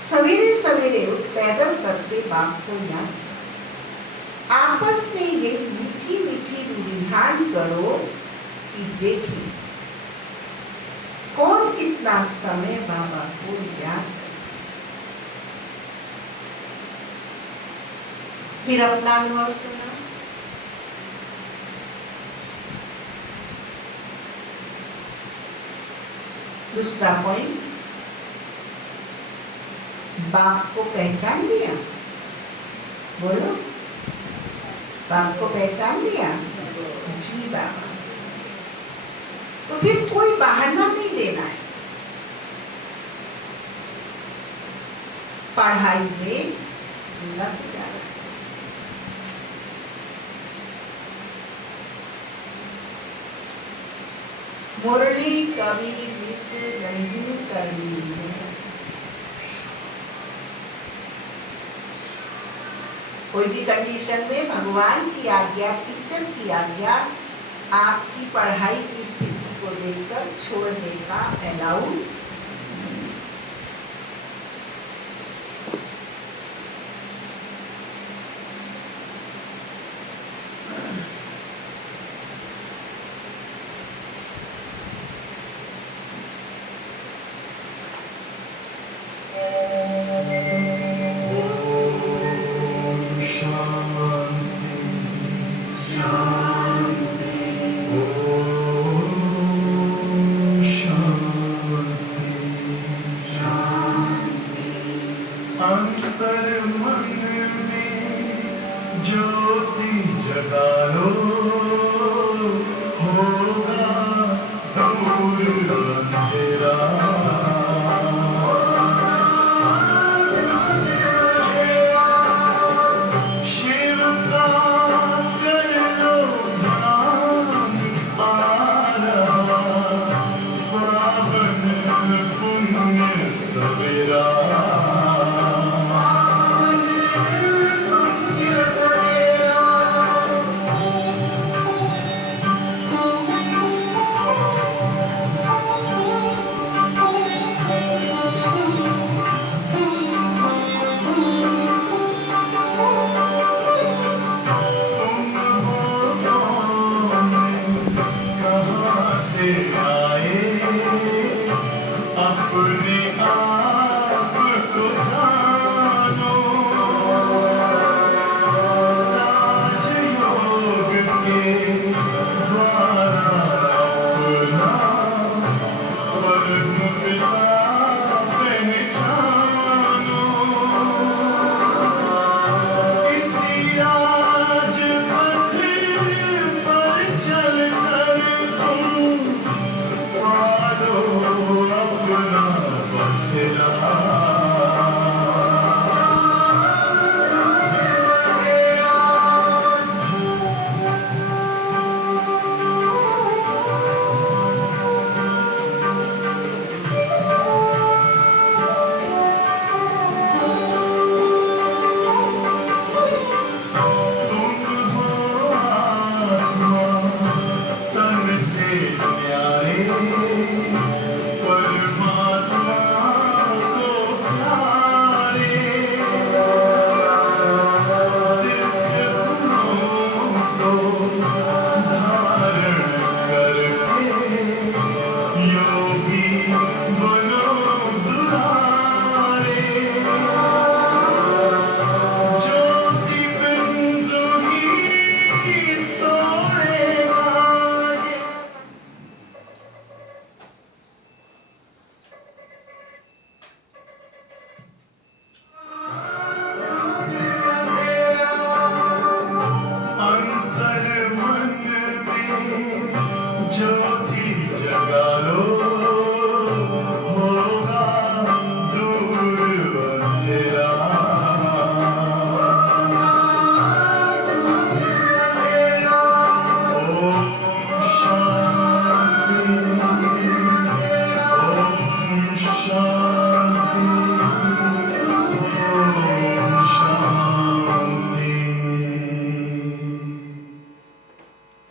सवेरे सवेरे पैदल करते बाप को याद, आपस में ये मीठी मीठी ध्यान करो कि देखें कौन कितना समय बाबा को याद करे। फिर अपना अनुभव सुना। दूसरा पॉइंट, बाप को पहचान लिया। बोलो, बाप को पहचान लिया? जी बाबा। तो फिर कोई बहाना नहीं देना है, पढ़ाई में लग जाना है। मुरली कभी मिस नहीं करनी है। कोई भी कंडीशन में भगवान की आज्ञा, टीचर की आज्ञा आपकी पढ़ाई की स्थिति को देखकर छोड़ने का अलाउड।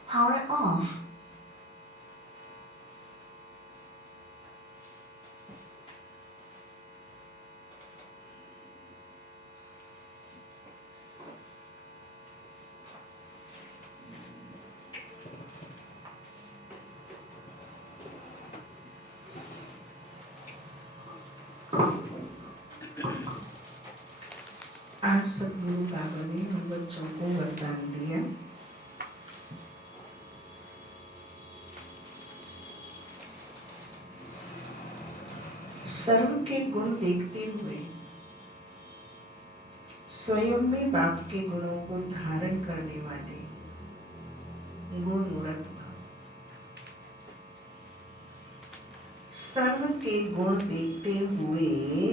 Power off. आज सदगुरु बाबा ने हम बच्चों को वरदान दिया। सर्व के गुण देखते हुए स्वयं में बाप के गुणों को धारण करने वाले गुण मूर्त भाव। सर्व के गुण देखते हुए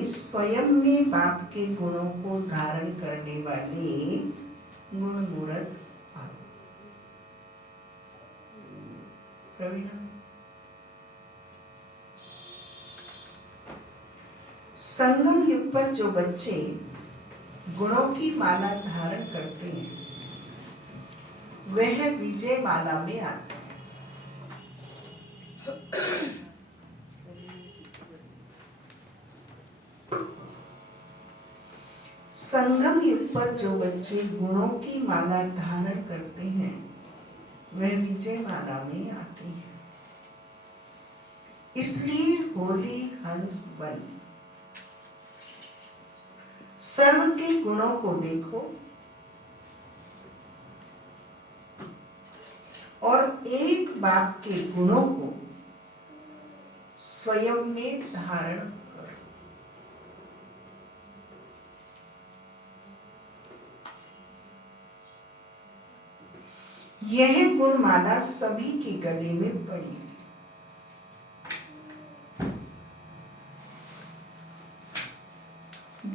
स्वयं में बाप के गुणों को धारण करने वाले गुण मूर्त भाव। प्रवीणा, संगम युग पर जो बच्चे गुणों की माला धारण करते हैं वह विजय माला में आते हैं। संगम युग पर जो बच्चे गुणों की माला धारण करते हैं वह विजय माला में आते हैं। इसलिए होली हंस बन सर्व के गुणों को देखो और एक बाप के गुणों को स्वयं में धारण करो। यह गुणमाला सभी के गले में पड़ी।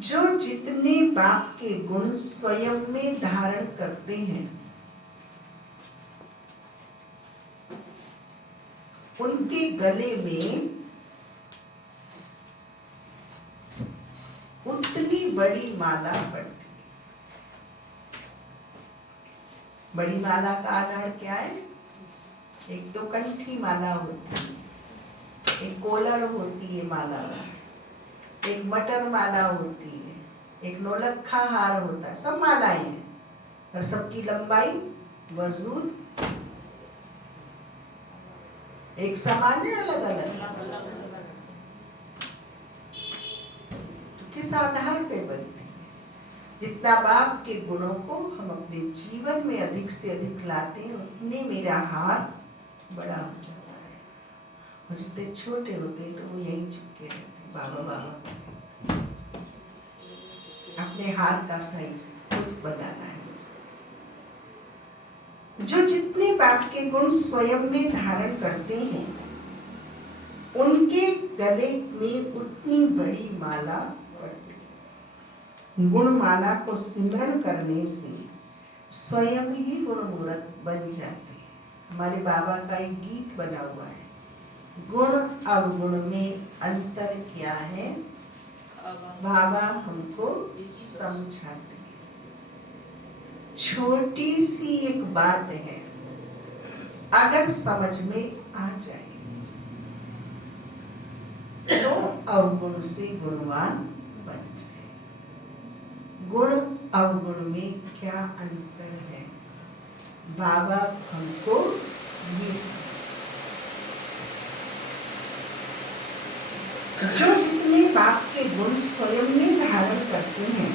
जो जितने बाप के गुण स्वयं में धारण करते हैं उनके गले में उतनी बड़ी माला पड़ती है। बड़ी माला का आधार क्या है? एक तो कंठी माला होती है, एक कोलर होती है माला में, एक मटर माला होती है, एक नौलखा हार होता है। सब मालाएं हैं और सबकी लंबाई वजूद एक समान है, अलग अलग। तो किस आधार पे बनती है? जितना बाप के गुणों को हम अपने जीवन में अधिक से अधिक लाते हैं उतने मेरा हाथ बड़ा हो जाता है। और जितने छोटे होते हैं तो वो यही चिपके रहते हैं, बाबा बाबा। अपने हार का साइज खुद बनाना है मुझे। जो जितने बाप के गुण स्वयं में धारण करते हैं उनके गले में उतनी बड़ी माला पड़ती है। गुण माला को सिमरण करने से स्वयं ही गुण मूर्त बन जाते हैं। हमारे बाबा का एक गीत बना हुआ है, गुण अवगुण में अंतर क्या है बाबा हमको समझाते हैं। छोटी सी एक बात है, अगर समझ में आ जाए तो अवगुण से गुणवान बन जाए। गुण अवगुण में क्या अंतर है बाबा हमको ये जो जितने बाप के गुण स्वयं में धारण करते हैं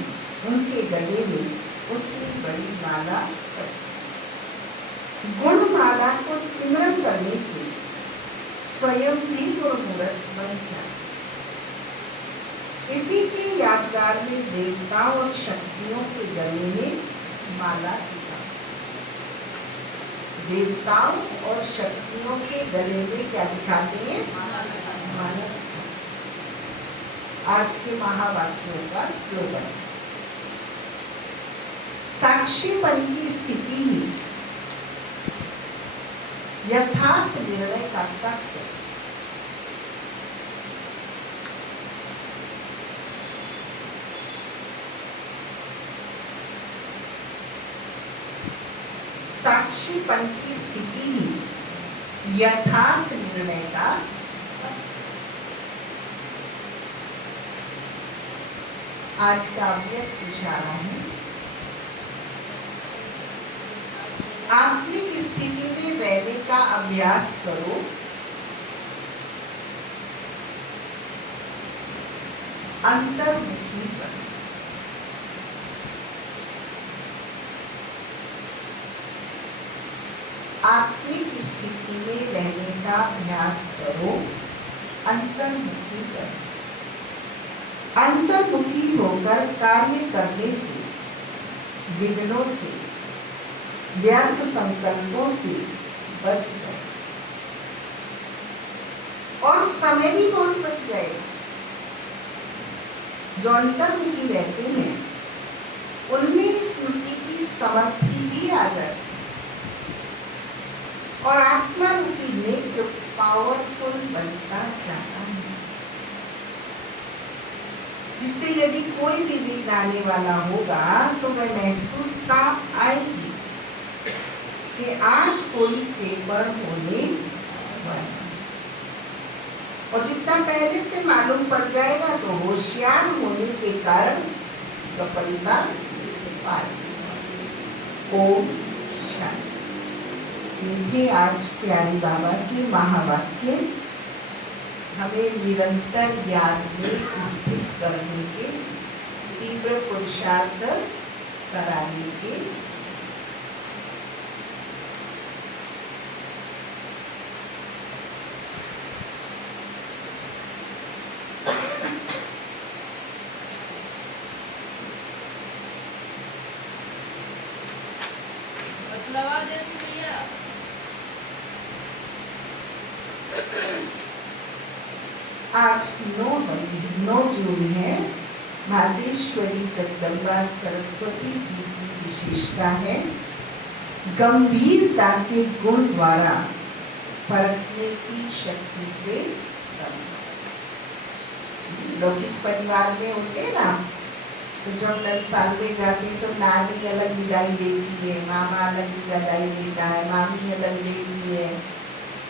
उनके गले में उतनी बड़ी माला पड़ती है। गुण माला को सिमरण करने से स्वयं भी गुण मूर्त बन जाए। इसी के यादगार में देवताओं और शक्तियों के गले में माला दिखा। देवताओं और शक्तियों के गले में क्या दिखाते हैं? माला। आज के महावाक्यों का स्लोगन, साक्षीपन की स्थिति ही यथार्थ निर्णय का तत्व। साक्षीपन की स्थिति ही यथार्थ निर्णय का आज का अव्यक्त इशारा है। आत्मिक स्थिति में रहने का अभ्यास करो। अंतर्मुखी बनो। का अभ्यास करो, अंतर्मुखी करो। अंतर्मुखी होकर कार्य करने से, विघ्नों से, व्यर्थ संकल्पों से बच जाए और समय भी बहुत बच जाएगा। जो अंतर्मुखी रहते हैं उनमें स्मृति की समर्थी भी आ जाती है और आत्मा रूपी नेत्र पावरफुल बनता जाता है, जिससे यदि कोई भी विघ्न आने वाला होगा तो वह महसूस का आएगी कि आज कोई पेपर होने वाला है। और जितना पहले से मालूम पड़ जाएगा तो होशियार होने के कारण सफलता पाएगी। ओम शांति। ये आज प्यारी बाबा के महावाक्य हमें निरंतर ज्ञान में स्थित करने के, तीव्र पुरुषार्थ कराने के, आज 9 जून है। मातेश्वरी जगदम्बा सरस्वती जी की विशेषता है गंभीरता के गुण द्वारा परखने की शक्ति से संपन्न। लौकिक परिवार में होते हैं ना, तो जब 10 साल में जाते हैं तो नानी अलग विदाई देती है, मामा अलग विदाई देता है, मामी अलग देती है,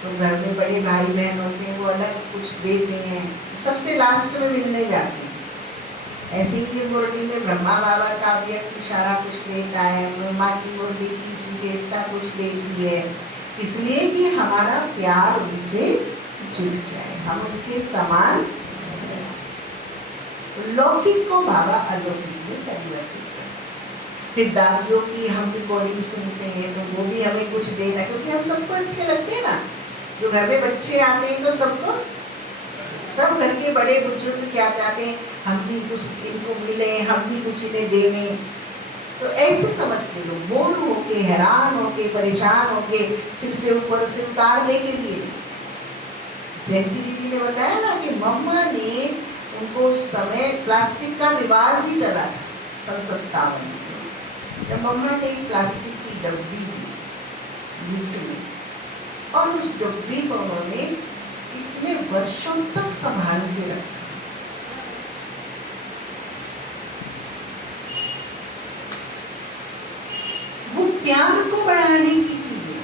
तो घर में बड़े भाई बहन होते हैं वो अलग कुछ देते हैं, सबसे लास्ट में मिलने जाते हैं। ऐसे ही ये मुरली में ब्रह्मा बाबा का व्यक्त इशारा कुछ देता है, ब्रह्मा की मुरली की विशेषता कुछ देती है, इसलिए कि हमारा प्यार उनसे जुड़ जाए, हम उनके समान। लौकिक को बाबा अलौकिक में परिवर्तित करते। फिर दादियों की हम रिकॉर्डिंग सुनते हैं तो वो भी हमें कुछ देना, क्योंकि हम सबको अच्छे लगते हैं ना। जो घर में बच्चे आते हैं तो सबको, सब घर के बड़े बुजुर्ग क्या चाहते हैं, हम भी कुछ इनको मिले, हम भी कुछ इन्हें देने। तो ऐसे समझ के लोग बोर होके, हैरान होके, परेशान होके सिर से ऊपर से उतारने के लिए। जयंती दीदी ने बताया ना कि मम्मा ने उनको समय प्लास्टिक का रिवाज ही चला था 57 में, जब मम्मा ने एक प्लास्टिक की डब्बी दी गिफ्ट में, और उस डब्बी को उन्होंने इतने वर्षों तक संभाल के रखा। वो प्यार को बढ़ाने की चीजें,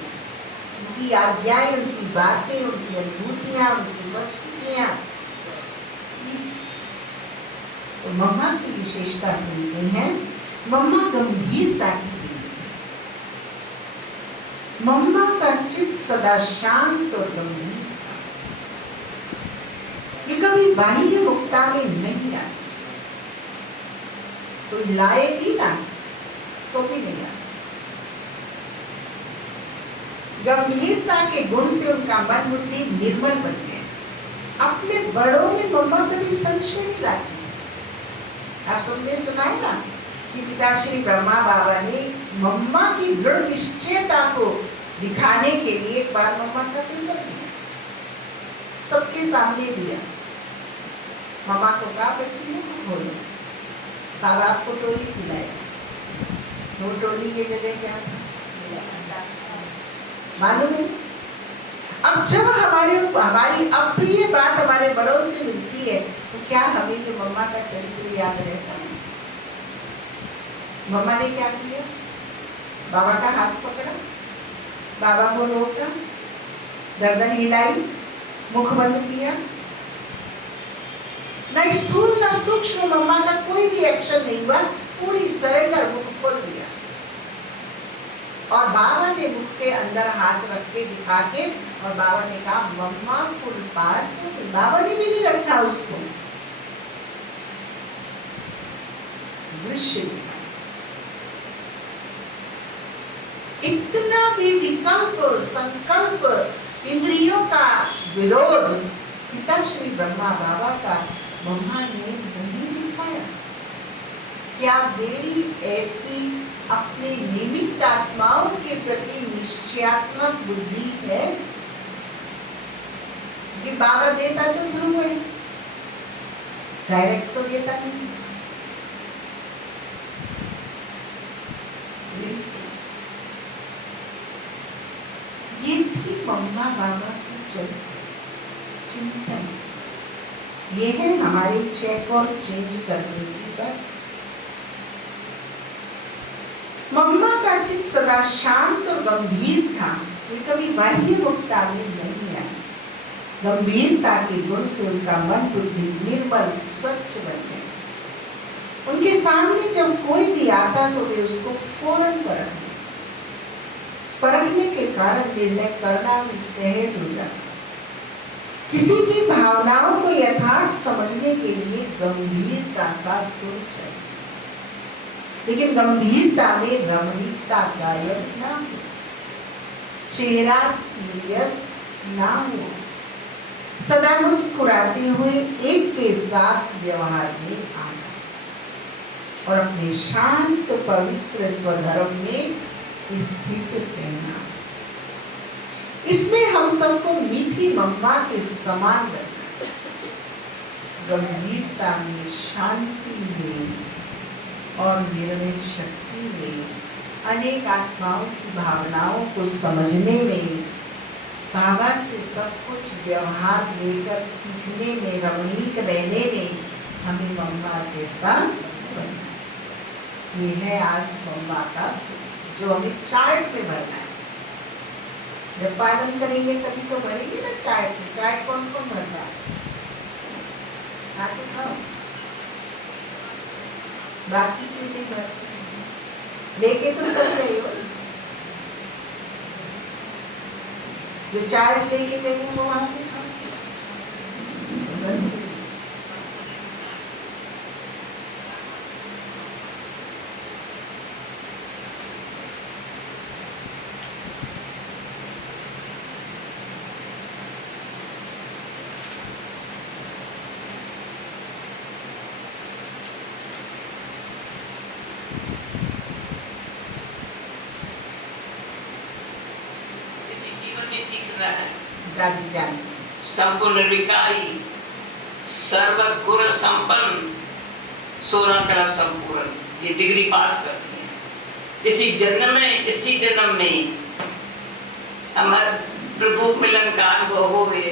उनकी आज्ञाएं, उनकी बातें, उनकी अनुभूतियां, उनकी वस्तुएं। तो मम्मा की विशेषता सुनते हैं। मम्मा गंभीरता की देवी, मम्मा का चित्त सदा शांत और गंभीर, ये कभी बाह्य मुक्ता में नहीं आती, तो लाए भी ना तो भी नहीं आती। गंभीरता के गुण से उनका मन बुद्धि निर्मल बन गया। अपने बड़ों में मम्मा कभी संशय नहीं लाती। आप सबने सुना है ना कि पिताश्री ब्रह्मा बाबा ने मम्मा की दृढ़ निश्चयता को दिखाने के लिए एक बार मम्मा का पेपर दिया, सबके सामने दिया। मम्मा को कहा बच्ची बोलो, बाबा आपको टोली खिलाएगा। वो टोली की जगह क्या था मालूम है? अब जब हमारी अप्रिय बात हमारे बड़ों से मिलती है तो क्या हमें ये मम्मा का चरित्र याद रहता है? मम्मा ने क्या किया? बाबा का हाथ पकड़ा, बाबा को रोका, गर्दन हिलाई, मुख बंद किया। न स्थूल न सूक्ष्म मम्मा का कोई भी एक्शन नहीं हुआ, पूरी सरेंडर, मुख खोल दिया। और बाबा ने मुख के अंदर हाथ रख के दिखा के, और बाबा ने कहा मम्मा फुल पास हो। बाबा ने भी नहीं रखा उसको, दृश्य इतना भी विकल्प संकल्प इंद्रियों का विरोध पिता श्री ब्रह्मा बाबा का ब्रह्मा ने नहीं दिखाया। क्या मेरी ऐसी अपने निमित्त आत्माओं के प्रति निश्चयात्मक बुद्धि है कि बाबा देता तो ध्रुव है, डायरेक्ट तो देता नहीं। ये भी मम्मा बाबा की चिंतन, ये है हमारे चेक और चेंज करने की बात। मम्मा का चित्त सदा शांत और गंभीर था, वे कभी बाह्य मुक्ता में नहीं आई। गंभीरता के गुण से उनका मन बुद्धि निर्मल स्वच्छ बन गए। उनके सामने जब कोई भी आता तो वे उसको फौरन परखने के कारण निर्णय करना भी सहज हो जाता। किसी की भावनाओं को यथार्थ समझने के लिए गंभीरता का गुण चाहिए, लेकिन गंभीरता में रमणीकता गायब ना हो, चेहरा सीरियस ना हो, सदा मुस्कुराते हुए एक के साथ व्यवहार में आना और अपने शांत पवित्र स्वधर्म में स्थित रहना। इसमें हम सबको मीठी मम्मा के समान रखना। गंभीरता में, शांति में और निर्णय शक्ति में, अनेक आत्माओं की भावनाओं को समझने में, बाबा से सब कुछ व्यवहार लेकर सीखने में, रमणीक रहने में हमें मम्मा जैसा बनना। ये है आज मम्मा का जो हमें चार्ट में भरना है। जब पालन करेंगे तभी तो भरेंगे ना चार्ट में। चार्ट कौन कौन भरता है? बाकी क्यों नहीं भरते? लेके तो सब गए हो, जो चार्ट लेके गए वो वहां पे दादी जान संपूर्ण विकारी सर्व गुण संपन्न 16 कला संपूर्ण, ये डिग्री पास करती है। इसी जन्म में हमारे प्रभु मिलन का अनुभव हो गए।